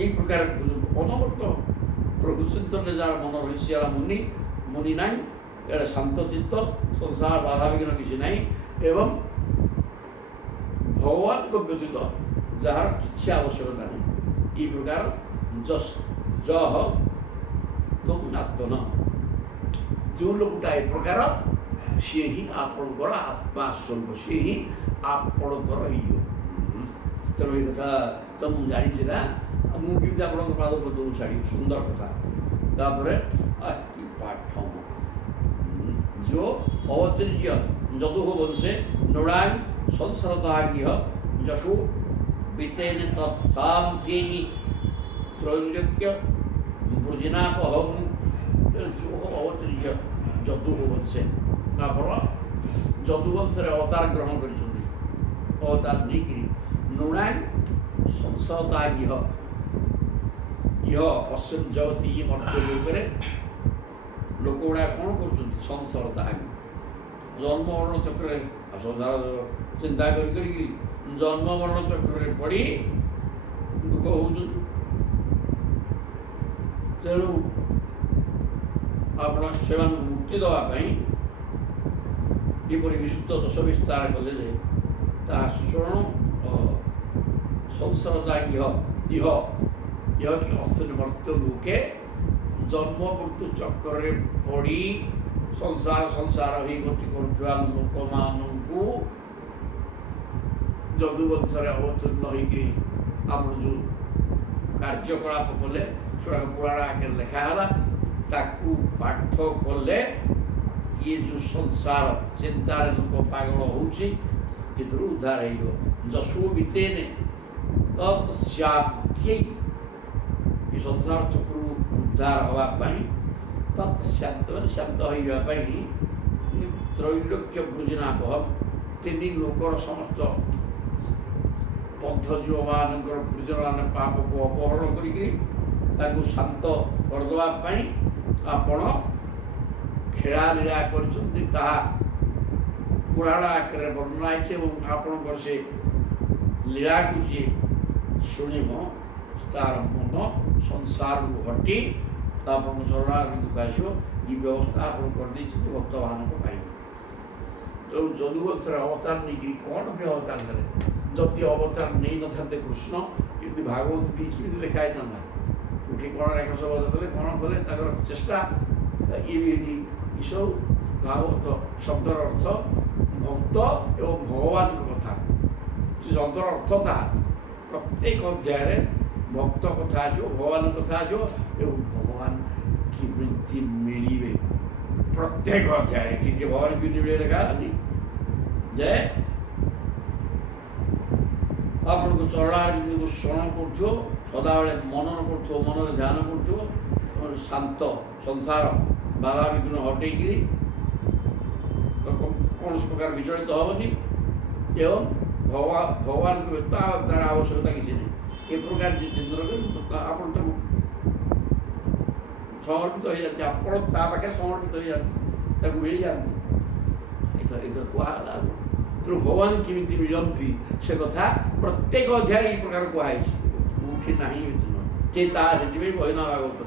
এই প্রকার অনবর্ত প্রভু চিন্তনে যার মন রয়েছে এরা মুনি মুনি নাই, এটা শান্তচিত্ত, সংসার বাধাবিঘ্ন কিছু নাই এবং ভগবানଙ୍କ ବ୍ୟତୀତ ଯାହାର କିଛି ଆବଶ୍ୟକତା ନାହିଁ। এই ପ୍ରକାର ଜହ ତୁମ ଆତ୍ମନ, ଯେଉଁ ଲୋକଟା ଏ ପ୍ରକାର ସିଏ ହିଁ ଆପଣଙ୍କର ଆତ୍ମା ସ୍ୱରୂପ, ସିଏ ହିଁ ଆପଣଙ୍କର ହେଇଯିବ। ତେଣୁ ଏଇ କଥା ତ ମୁଁ ଜାଣିଛି ନା, ମୁଁ କେମିତି ଆପଣଙ୍କ ପାଦପଦ୍ମକୁ ଛାଡ଼ିବି। ସୁନ୍ଦର କଥା। ତାପରେ କି ପାଠ जो अवतीर्य जदुः वंशे नृणां संसरताज्ञ जशु वितेन तत्सान्ति त्रैलोक्य वृजिनापहं जो अवतीर्य जदुः वंशे तापर जदुवंश अवतार ग्रहण कर अवतार नहीं नृणां संसरताज्ञ यह अश्विन जगती ये मर्त्य लोक लोक गुड़ा कौन कर संसारता जन्म मरण चक्र चिंता कर जन्म मरण चक्र पड़ी दुख हो। तेणु आप मुक्ति दवापाई किपरि विशुद्ध दश विस्तार कले शुण संसारता इह अश्विन मर्त्य लोके जन्म मृत्यु चक्र पड़ी संसार संसार ही गति कर लोक मानू जदुवंश अवतीर्ण होकर जो कार्यकलाप कले पुराण आगे लिखाला ताकू पाठ कले ये जो संसार चिंतार लोक पागल होउछि उद्धार हो जशु बीतेने तत्शांति संसार चक्र उद्धार हाँपाई तत्शांत शांत होगापी त्रैलोक्य वृजिनापहम तीन लोकर समस्त बद्ध जीव मान वृजन मान पाप को अपहरण कर शांत करदेवाई आपण खेला लीला कर पुराण आकार वर्णना है। आपणकर से लीला को जी शुणव तार मन संसार हटी अपन शरणागत आसो ये व्यवस्था आप कर भक्त मान तो जदुवंश अवतार नहीं कौन भी अवतार करें जदि अवतार नहीं न था कृष्ण कि भागवत पीठी लिखाई था उठी कौन रेखा सब कले कौन कले चेष्टा ये सब भागवत शब्दर अर्थ भक्त एवं भगवान कथा शब्दर अर्थ था प्रत्येक अध्याय भक्त कथा आसो भगवान कथा आसो एवं भगवान किमती मिले प्रत्येक अध्याय कि भगवान की मिले लिखा जय आप चरणारविंद को स्मरण कर सदा बेले मनन कर मन ध्यान कर शांत संसार बाधा विघ्न हटेक कौन प्रकार विचलित हेनी एवं ଭଗବାନଙ୍କୁ ବ୍ୟତୀତ ତାର ଆବଶ୍ୟକତା କିଛି ନାହିଁ। ଏ ପ୍ରକାର ଯେ ଚିନ୍ତା କରିବେ ଆପଣ ତାକୁ ସମର୍ପିତ ହୋଇଯାନ୍ତି, ଆପଣ ତା ପାଖରେ ସମର୍ପିତ ହୋଇଯାନ୍ତି, ତାକୁ ମିଳିଯାନ୍ତି। ଏତ କୁହାଗଲା। ତେଣୁ ଭଗବାନ କେମିତି ମିଳନ୍ତି ସେ କଥା ପ୍ରତ୍ୟେକ ଅଧ୍ୟାୟରେ ଏହି ପ୍ରକାର କୁହାଯାଇଛି। କୋଉଠି ନାହିଁ ଚେତା ସେଥିପାଇଁ ବହିନା ଭାଗବତ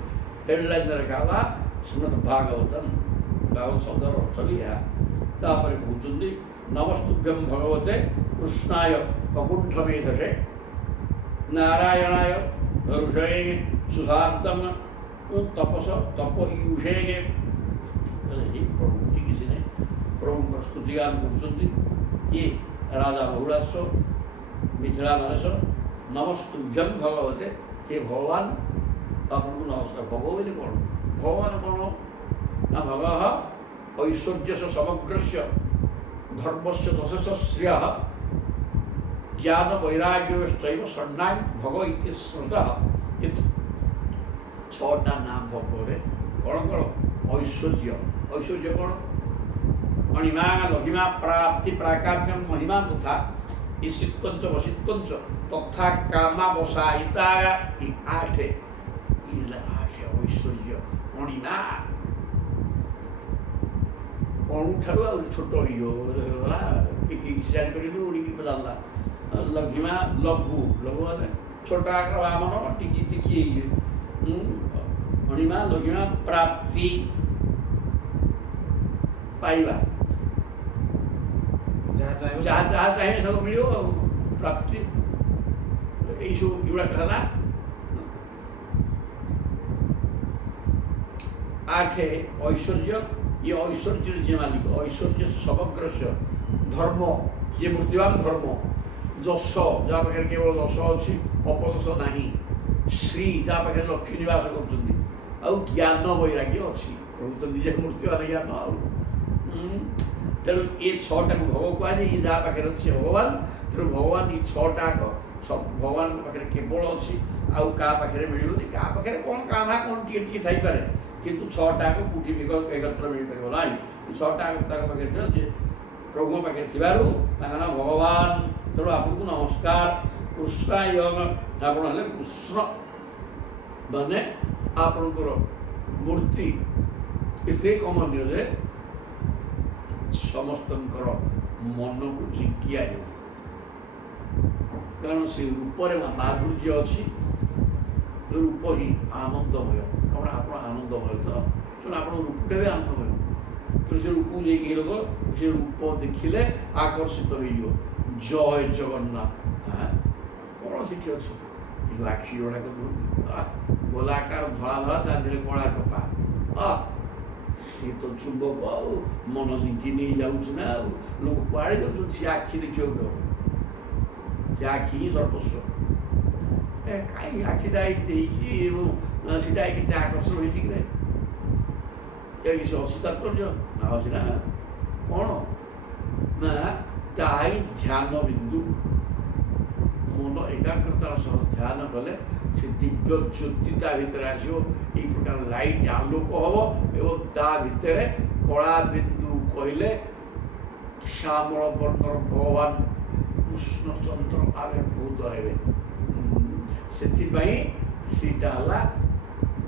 ହେଡ଼ଲାଇନ୍ରେ ଲେଖାହେଲା ଶ୍ରୀମଦ୍ ଭାଗବତମ୍। ଭାଗବତ ଶବ୍ଦର ଅର୍ଥ ବି ଏହା। ତାପରେ କହୁଛନ୍ତି ନମସ୍ତୁଭ୍ୟଂ ଭଗବତେ କୃଷ୍ଣାୟ ଅକୁଣ୍ଠମେଧସେ ନାରାୟଣାୟ ଋଷये ସୁଶାନ୍ତମ୍ ତପସ ତପୟୁଷେ। ପ୍ରଭୁ କିଛି ନାହିଁ, ପ୍ରଭୁଙ୍କର ସ୍ତୁତିଗାନ କରୁଛନ୍ତି। କିଏ? ରାଜା ବହୁଳାଶ୍ୱ ମିଥିଳା ନରେଶ। ନମସ୍ତୁଭ୍ୟଂ ଭଗବତେ, ହେ ଭଗବାନ ଆପଣଙ୍କୁ ନମସ୍କାର। ଭଗ ବୋଲି କ'ଣ? ଭଗବାନ କ'ଣ ନା ଭଗଃ ଐଶ୍ୱର୍ଯ୍ୟସ ସମଗ୍ରସ୍ୟ ଧର୍ମସ୍ୟ ଦଶଶ ଶ୍ରିୟଃ ଜ୍ଞାନ ବୈରାଗ୍ୟଶ୍ଚୈବ ଷଣ୍ଣାଂ ଭଗ ଇତି ସ୍ମୃତଃ। ଛଅଟା ନାଁ ଭଗରେ କ'ଣ କ'ଣ? ଐଶ୍ୱର୍ଯ୍ୟ। ଐଶ୍ୱର୍ଯ୍ୟ କ'ଣ? ଅଣିମା ଲଘିମା ପ୍ରାପ୍ତି ପ୍ରାକାମ୍ୟଂ ମହିମା ତଥା ଈଶିତ୍ୱଞ୍ଚ ବସିତ୍ୱଞ୍ଚ ତଥା କାମାବସାୟିତା। ଏ ଆଠ ଐଶ୍ୱର୍ଯ୍ୟ। ଅଣିମା ଅଣୁ ଠାରୁ ଆଉ ଛୋଟ ହେଇଗଲା, ଜାଣିପାରିଲୁ ଉଡ଼ିକି ଜାଣିଲା। ଲଘିମା ଲଘୁ, ଲଘୁ ମାନେ ଛୋଟ ଆକାର ବାମନ ଟିକି ଟିକି ହେଇଯିବେ। ଅଣିମା ଲଘିମା ପ୍ରାପ୍ତି ପାଇବା, ଯାହା ଯାହା ଚାହିଁବେ ସବୁ ମିଳିବ। ଆଉ ପ୍ରାପ୍ତି ଏଇସବୁ ଏଗୁଡ଼ାକ ହେଲା। ଆଠ ଐଶ୍ୱର୍ଯ୍ୟ। ये ऐश्वर्य जे मालिक, ऐश्वर्य समग्रस्य धर्म जे मूर्तिवान धर्म, जश जहाँ पाखे केवल जश अच्छी अपदश ना, श्री जहाँ पाखे लक्ष्मी निवास कर, ज्ञान वैराग्य अच्छी। प्रभु तो निजे मूर्तिवान ज्ञान। तेणु ये छटा भोग कहुए जहाँ पाखे अच्छे भगवान। तेणु भगवान ये छटा भगवान पाखे केवल अच्छी, आउ क्या पाखे मिलूनी, क्या पाखे कौन कामा कौन टी थी, किंतु छटा को कोटी एकत्र मिल पार ना। छटा पाखे प्रभु पाखे थी ना भगवान। तेणु आपको नमस्कार। कृष्णाय आप कृष्ण माने आपणकर मूर्ति एते कमनीय जे समस्त मन को जिंकिया, कारण से रूप माधुर्य अच्छी। रूप ही आनंदमय। कौन आप आनंदमय तो तेणु आप रूपटा भी आनंदमय। तेणु से रूप देखिए लोग से रूप देखिले आकर्षित हो जय जगन्नाथ। हाँ कौन से अच्छे आखि गुड़ाक गोलाकार धला धला तादेह कला कपा सी तो चुंबक मन जिंकी नहीं जाऊना। लोग कड़े जाऊँ सी आखि देखिए से आखि ही सर्वस्व। कहीं आखिटा सीटा के आकर्षण हो किसी अच्छी तात्पर्य अच्छी ना कौन ना ताई ध्यान बिंदु। मन एकाग्रतार सह ध्यान कले से दिव्य ज्योति ता भीतर आसो। ये प्रकार लाइट आलोक हम एवं ता भीतर कला बिंदु कहले श्यामल वर्णर भगवान कृष्णचंद्र आविर्भूत हे। से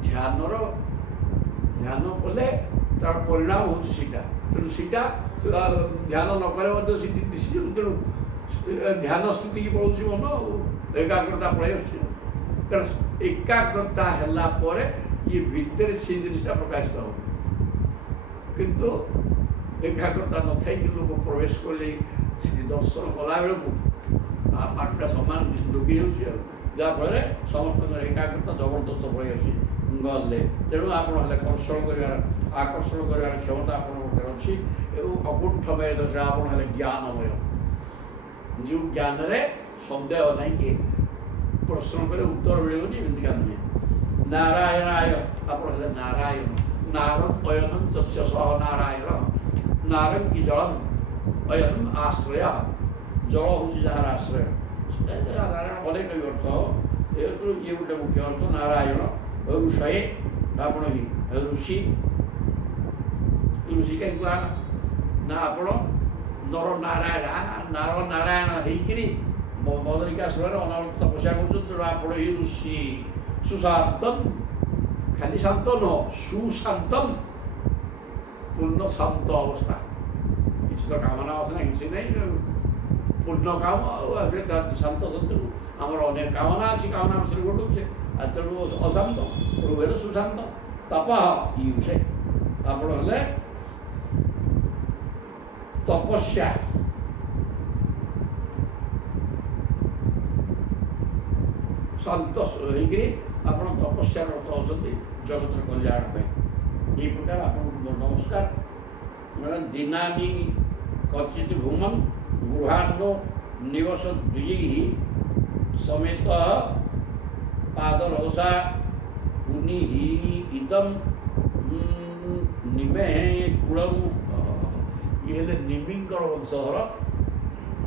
ध्यानर ध्यान कले तार परिणाम हो। तेणु सीटा ध्यान नक तेणु ध्यान स्थिति की पड़ोसी मन एकाग्रता पड़े। कारण एकाग्रता है ये भितर से जिनटा प्रकाशित हो, किंतु एकाग्रता न थी लोग प्रवेश कर दर्शन कला बेलू पाठटा सामान डुबी हो, जहाँफल समस्त एकाग्रता जबरदस्त पड़े गले। तेणु आप आकर्षण कर क्षमता आपंकर अच्छी। अकुंठमय दशा आप ज्ञानमय, जो ज्ञान सन्देह ना कि प्रश्न कले उत्तर मिलूनी एमतीका नुहे। नारायणाय आप नारायण। नारम अयनम तस्य सह नारायण। नारम कि जलम, अयनम आश्रय। जल हूँ जार आश्रय। नारायण अनेक अर्थ ये गोटे मुख्य अर्थ। नारायण ऋषये आप ऋषि। ऋषि कहीं कह ना आप ନର ନାରାୟଣ ହେଇକିରି ବଦରିକାଶ୍ରମରେ ଅନାବୃତ ତପସ୍ୟା କରୁଛନ୍ତି। ତେଣୁ ଆପଣ ଏଇ ଋଷି ସୁଶାନ୍ତମ୍, ଖାଲି ଶାନ୍ତ ନୁହଁ, ସୁଶାନ୍ତମ୍, ପୂର୍ଣ୍ଣ ଶାନ୍ତ ଅବସ୍ଥା, କିଛି ତ କାମନା ବାସନା କିଛି ନାହିଁ, ପୂର୍ଣ୍ଣ କାମ ଆଉ ସେ ଶାନ୍ତ ସତ୍ୟରୁ ଆମର ଅନେକ କାମନା ଅଛି, କାମନା ବିଷୟରେ ଘଟୁଛେ, ଆଉ ତେଣୁ ଅଶାନ୍ତ, ପ୍ରଭୁ ହେଲେ ସୁଶାନ୍ତ। ତପ ଇଉଷେ, ଆପଣ ହେଲେ ତପସ୍ୟା, ଶାନ୍ତ ହେଇକିରି ଆପଣ ତପସ୍ୟାରତ ଅଛନ୍ତି ଜଗତର କଲ୍ୟାଣ ପାଇଁ। ଏହି ପ୍ରକାର ଆପଣଙ୍କୁ ନମସ୍କାର। ଦିନାନି କଚିତ୍ ଭୂମନ୍ ଗୃହାନ୍ନୋ ନିବସ ଦ୍ୱିଜୈଃ ସମେତ ପାଦରସା ପୁନିଃ ଇଦମ୍ ନିମେଃ କୁଳଂ। ଇଏ ହେଲେ ନିମିଙ୍କର ବଂଶଧର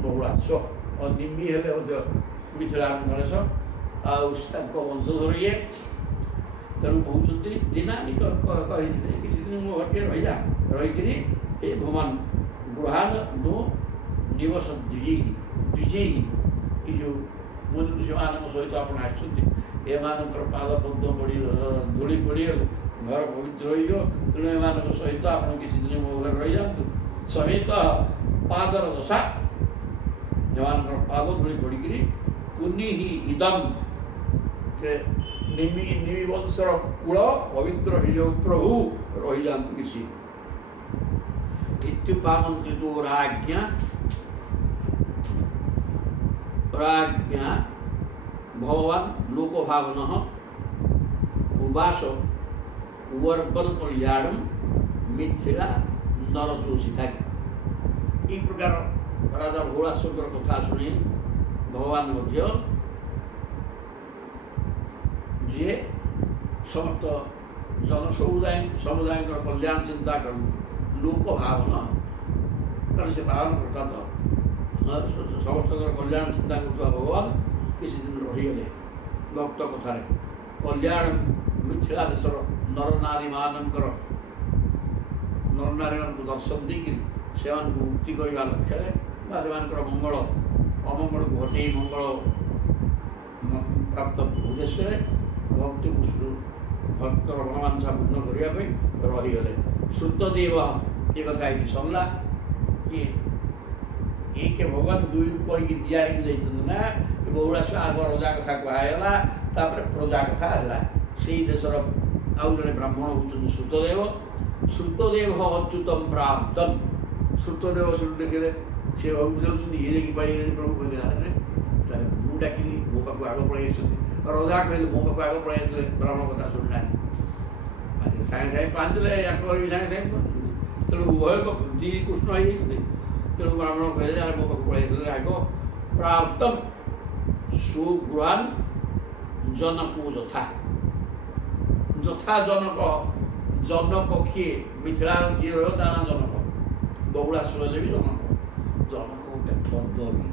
ବହୁଳାଶ୍ୱ, ଆଉ ନିମି ହେଲେ ମଧ୍ୟ ମିଥିଳାର ଗଣେଶ, ଆଉ ତାଙ୍କ ବଂଶଧର ଇଏ। ତେଣୁ କହୁଛନ୍ତି ଦିନାନି କହିଥିଲେ କିଛି ଦିନ ମୋ ଘଟିଏ ରହିଲା, ରହିକିରି ଏ ଭୂମାନ୍ ଗୃହାନ୍ ନୋ ନିବସ ଦ୍ୱିଜୈଃ, ଏ ଯେଉଁ ମୁନି ଋଷିମାନଙ୍କ ସହିତ ଆପଣ ଆସିଛନ୍ତି, ଏମାନଙ୍କର ପାଦ ପଦ୍ମ ପଡ଼ି ଧୂଳି ପଡ଼ିଗଲେ ଘର ପବିତ୍ର ହୋଇଯିବ। ତେଣୁ ଏମାନଙ୍କ ସହିତ ଆପଣ କିଛି ଦିନ ମୋ ଘରେ ରହିଯାଆନ୍ତୁ। ସମେତ ପାଦର ଦଶା, ଏମାନଙ୍କର ପାଦ ଧୂଳି ପଡ଼ିକିରି ପୁନିଃ ଇଦମ୍, ନିମି ବଂଶର କୂଳ ପବିତ୍ର ହେଇଯାଉ ପ୍ରଭୁ, ରହିଯାଆନ୍ତୁ କିଛି। ଇତ୍ୟୁପାମନ୍ତି ତୁ ରାଜ୍ञା ଭଗବାନ୍ ଲୋକଭାବନଃ ଉବାସ କୁବର୍ବନ କଲ୍ୟାଣମ୍ ମିଥିଳା ନରଶୋଷିତା। এই প্রকার রাজা ভোলাশ্বর কথা শুনে ভগবান মধ্য যে সমস্ত ସମୁଦାୟଙ୍କର କଲ୍ୟାଣ ଚିନ୍ତା କରନ୍ତି, ଲୋକ ଭାବନା, କାରଣ ସେ ପାଳନ କରତା ତ ସମସ୍ତଙ୍କର କଲ୍ୟାଣ ଚିନ୍ତା କରୁଥିବା ଭଗବାନ କିଛି ଦିନ ରହିଗଲେ ଭକ୍ତ କଥାରେ। କଲ୍ୟାଣ ମିଥିଳା ଦେଶର ନରନାରୀମାନଙ୍କୁ ଦର୍ଶନ ଦେଇକରି ସେମାନଙ୍କୁ ମୁକ୍ତି କରିବା ଲକ୍ଷ୍ୟରେ ବା ସେମାନଙ୍କର ମଙ୍ଗଳ ଅମଙ୍ଗଳକୁ ହଟେଇ ମଙ୍ଗଳ ପ୍ରାପ୍ତ ଉଦ୍ଦେଶ୍ୟରେ ଭକ୍ତର ମନୋବାଞ୍ଛା ପୂର୍ଣ୍ଣ କରିବା ପାଇଁ ରହିଗଲେ। ଶ୍ରୁତଦେବ ଏ କଥା ଏଇଠି ସରିଲା କି ଏକେ ଭଗବାନ ଦୁଇ ରୂପ ହେଇକି ଦିଆଡ଼ିକି ଯାଇଛନ୍ତି ନା, ବହୁଳାଶ୍ୱ ଆଗ ରଜା କଥା କୁହାଗଲା, ତାପରେ ପ୍ରଜା କଥା ହେଲା। ସେଇ ଦେଶର ଆଉ ଜଣେ ବ୍ରାହ୍ମଣ ହେଉଛନ୍ତି ଶ୍ରୁତଦେବ। ଶ୍ରୁତଦେବ ଅଚ୍ୟୁତମ୍ ପ୍ରାପ୍ତମ୍। ଶ୍ରୁତଦେବ ସେଠୁ ଦେଖିଲେ ସେ ଘରକୁ ଯାଉଛନ୍ତି, ଇଏ ଯାଇକି ପାଇଗଲେଣି ପ୍ରଭୁ କହିଲେ, ଆରେ ତାହେଲେ ମୁଁ ଡାକିଲି ମୋ ପାଖକୁ ଆଗ ପଳେଇ ଆସିଛନ୍ତି। ରଜା କହିଲେ ମୋ ପାଖକୁ ଆଗ ପଳେଇ ଆସିଲେ, ବ୍ରାହ୍ମଣ କଥା ଶୁଣିନାହାନ୍ତି, ସାଙ୍ଗେ ସାଙ୍ଗେ ପାଞ୍ଚିଲେ ୟାଙ୍କ ଘରେ ବି ସାଙ୍ଗେ ସାଙ୍ଗେ ପହଞ୍ଚୁଛନ୍ତି। ତେଣୁ ଉଭୟ ଦି କୃଷ୍ଣ ହେଇଯାଇଛନ୍ତି। ତେଣୁ ବ୍ରାହ୍ମଣ କହିଲେ ଆରେ ମୋ ପାଖକୁ ପଳେଇ ଆସିଲେ ଆଗ। ପ୍ରାପ୍ତମ୍ ସୁଗୃହାନ୍ ଜନକୁ ଯଥା ଜନକ। ଜନକ କିଏ? ମିଥିଳାର କିଏ ରହିବ ତା ନାଁ ଜନକ। ବହୁଳାଶ୍ୱ ହେଲେ ବି ଜନକ। ଜନକ ଗୋଟେ ପଦବୀ,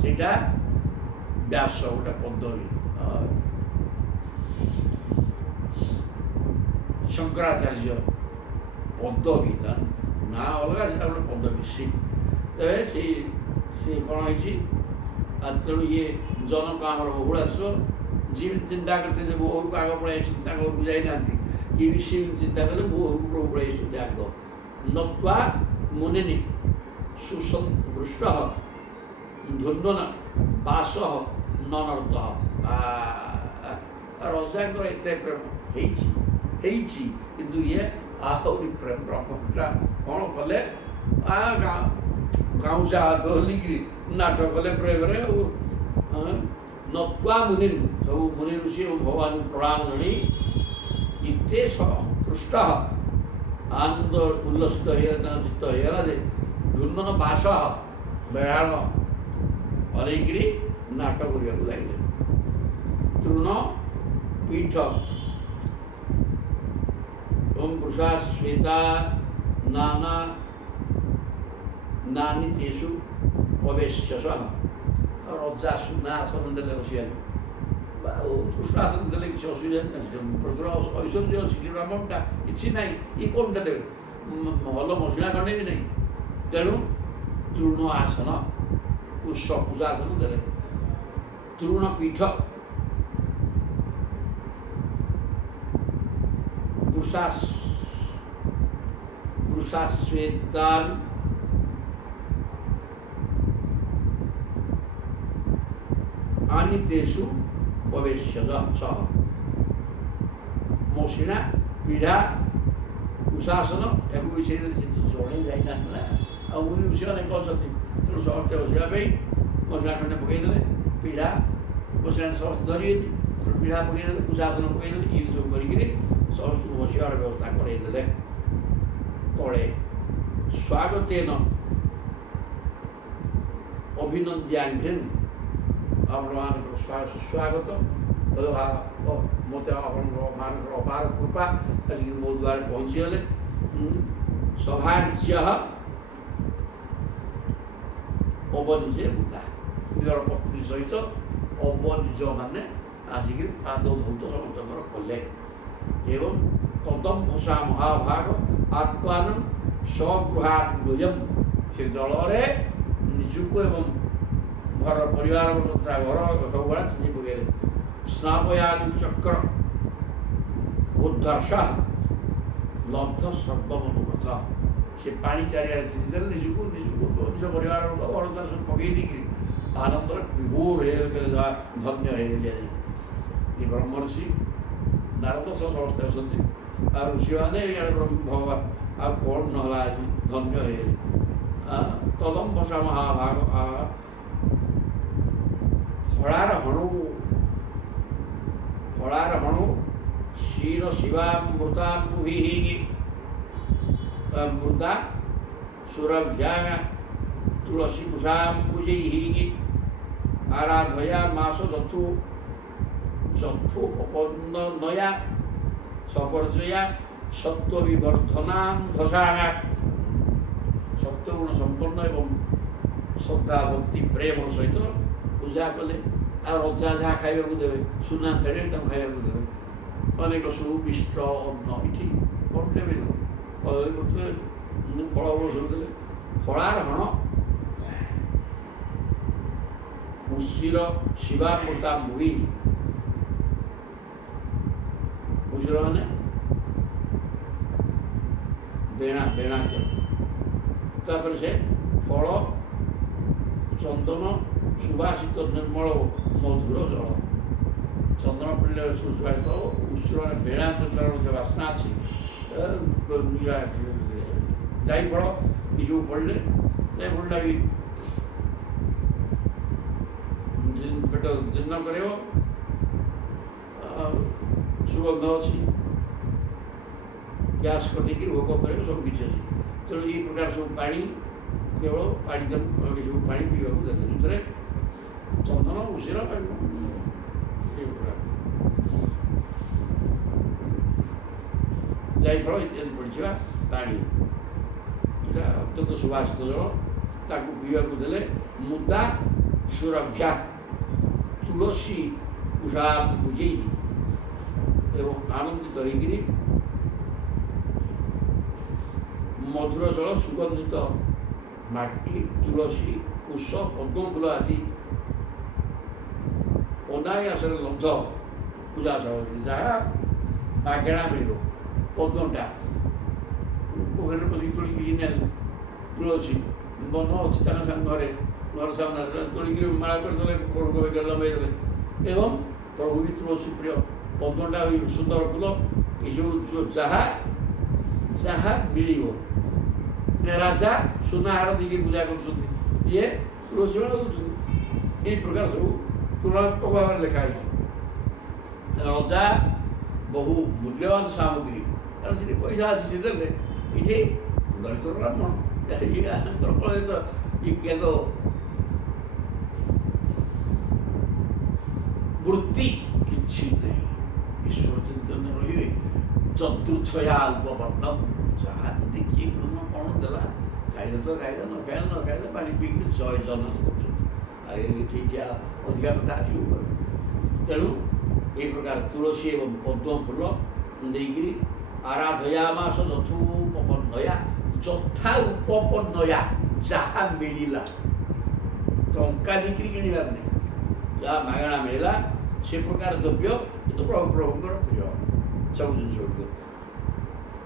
ସେଇଟା ବ୍ୟାସ ଗୋଟେ ପଦବୀ। ଶଙ୍କରାଚାର୍ଯ୍ୟ ପଦବୀ, ତା ନାଁ ଅଲଗା, ସେଟା ଗୋଟେ ପଦବୀ। ତେବେ ସେ କ'ଣ ହେଇଛି, ତେଣୁ ଇଏ ଜନକ ଆମର ବହୁଳାଶ୍ୱ। ଯିଏ ବି ଚିନ୍ତା କରିଥିଲେ ଯେ ମୋ ଘରକୁ ଆଗ ପଳେଇ ଆସିଛନ୍ତି, ତାଙ୍କ ଘରକୁ ଯାଇନାହାନ୍ତି, ଇଏ ବି ସିଏ ଚିନ୍ତା କଲେ ମୋ ଘରକୁ ପ୍ରଭୁ ପଳେଇ ଆସିଛନ୍ତି ଆଗ। ନତ୍ୱା ମୁନିନି ସୁସନ୍ତୃଷ୍ଟ ଧୁନ୍ୱନ ବାସ ନନର୍ତ୍ତଃ। ରଜାଙ୍କର ଏତେ ପ୍ରେମ ହେଇଛି କିନ୍ତୁ ଇଏ ଆହୁରି ପ୍ରେମ ବ୍ରହ୍ମଟା କ'ଣ କଲେ, ଗାଉଁସା ଦୋହଲିକିରି ନାଟ କଲେ ପ୍ରେମରେ। ନତ୍ୱା ମୁନି, ସବୁ ମୁନି ଋଷି ଏବଂ ଭଗବାନଙ୍କୁ ପ୍ରଣାମ ଜଣାଇ ଏତେ ହୃଷ୍ଟ ଆନନ୍ଦ ଉଲ୍ଲସିତ ହେଇଗଲା, ତାଙ୍କ ଚିତ୍ତ ହେଇଗଲା ଯେ ଧୁନ୍ୱନ ବାସ ବେଳାଣ ହରେଇକିରି ନାଟ କରିବାକୁ ଲାଗିଲେ। ତୃଣ ପୀଠ ଓମ୍ ବୃଷା ଶ୍ଵେତା ନାନି ତେଷୁ ଅବେଶ୍ୟସ। ରଜା ସୁନା ଆସନ ଦେଲେ ବସିବାକୁ, କୃଷ୍ଣାସନ ଦେଲେ କିଛି ଅସୁବିଧା ନାହିଁ, ପ୍ରଚୁର ଐଶ୍ୱର୍ଯ୍ୟ ଅଛି। ବ୍ରାହ୍ମଣଟା କିଛି ନାହିଁ, ଇଏ କ'ଣଟା ଦେବେ? ଭଲ ମସିଣା ଖଣ୍ଡେ ବି ନାହିଁ, ତେଣୁ ତୃଣ ଆସନ କୁଶାସନ ଦେଲେ। ତୃଣ ପୀଠ ବୃଷାଶ୍वेतान् आनीतेषु प्रवेश्यत सः। मौसिना पीढ़ा कुशासन या विषय जड़े जाना आ मुनि ऋषि मैंने कहते तेणु समस्ते बसवा मसला खंडे पकईदे पीढ़ा मसला समस्त धरिए पीढ़ा पकईदे कुशासन पकईदे ये सब कर समस्त बसवार व्यवस्था करदे। तले स्वागतेन अभिनंद्याघ्रेन आप स्वागत मत अपार कृपा मो द्वार पहुँचीगले। सभार्य अवनिजे बुधा निजर पत्नी सहित अवनिज माने आसिक पाद धौत समस्त कले। एवं तदम भसा महाभाग आत्मान स्वगृहान्वयम से जल निजुक एवं घर परिवार तथा घर सब पकड़े। स्नापयान चक्र उद्धर्ष लब्ध सर्वमनुगत से पानी चारिआड़े छींदे निजुक निज परिवार घर द्वार सब पकई आनंद विभोर धन्य हो ब्रह्मर्षि नारद सह समस्त आसती आ ऋषि मैंने ब्रह्म भगवान आ कौन नाला आज धन्य हो तदम भसा महाभाग फलार हणु क्षीर शिवामृताम्बुहि मृदा सुरभ्या तुलसी कुशाम्बुजै आराधया मास जथोपन्नया सपर्जया सत्व विवर्धनां धसाना सत्वगुण संपन्न एवं श्रद्धा भक्ति प्रेम सहित पूजा कले। आ रजा जहाँ खाइबा देवे सुना थेड़े खाइबा देवे अनेक सुविष्ट अन्न इठी कौन देवे फल फल सब देले। फलार हण उशीर शिवामृताम्बुहि उशीर माने बेणा बेणा तापर से फल चंदन सुवासित निर्मल मधुर जल चंदन पड़े सुवासित उशीर बेणा चंद्र बासना अच्छी जाई फल ये सब पड़े जाई फलटा भी पेट जीर्ण कर सुगंध अच्छी गैस कटे भोग कर सब किसी अच्छी। तेणु ये प्रकार सब पानी केवल पानी सब पानी पीवा देते जो चंदन उशीर जाइफल इत्यादि पड़ा पानी यहाँ अत्यंत सुवासित जल ताकू पीवा देले। मुदा सुरभ्या तुलसी कुशाम्बुजै एवं आनंदित होकर मधुर जल सुगंधित माटी तुलसी कुश पद्म फूल आदि अनायास लब्ध पूजा सामग्री जहाँ मागेणा मिल पद्मटा पोखर पशि तोड़िकी ने तुलसी बन अच्छी घर सामने तोड़िक माला करदे लंबाईदे एवं प्रभु भी तुलसी प्रिय पद्मटा सुंदर फूल ये जहाँ जहाँ मिल राजा सुनाहार देखिए पूजा कर तुलसी माला दूसरी ये प्रकार सब तुलनात्मक भाव में लिखा है। रजा बहु मूल्यवान सामग्री कारण से पैसा अच्छी देते ये दरिद्र ब्राह्मण ये वृत्ति किसी नहीं ईश्वर चिंतन रही चतुर्थया अल्पवर्णम जहाँ जी किए कौन कौन देला खाइले तो खाइले न खाइले पानी पीक जय जन अधिका कथा आस तेणु ये प्रकार तुलसी एवं पद्म फूल देकर आराधयामास जथोपन्नया जथा उपपन्नया ଯାହା ମିଳିଲା ଟଙ୍କା ଦେଇକିରି କିଣିବାର ନାହିଁ, ଯାହା ମାଗଣା ମିଳିଲା ସେ ପ୍ରକାର ଦ୍ରବ୍ୟ କିନ୍ତୁ ପ୍ରଭୁଙ୍କର ପ୍ରିୟ ସବୁ ଜିନିଷ ଗୁଡ଼ିକ।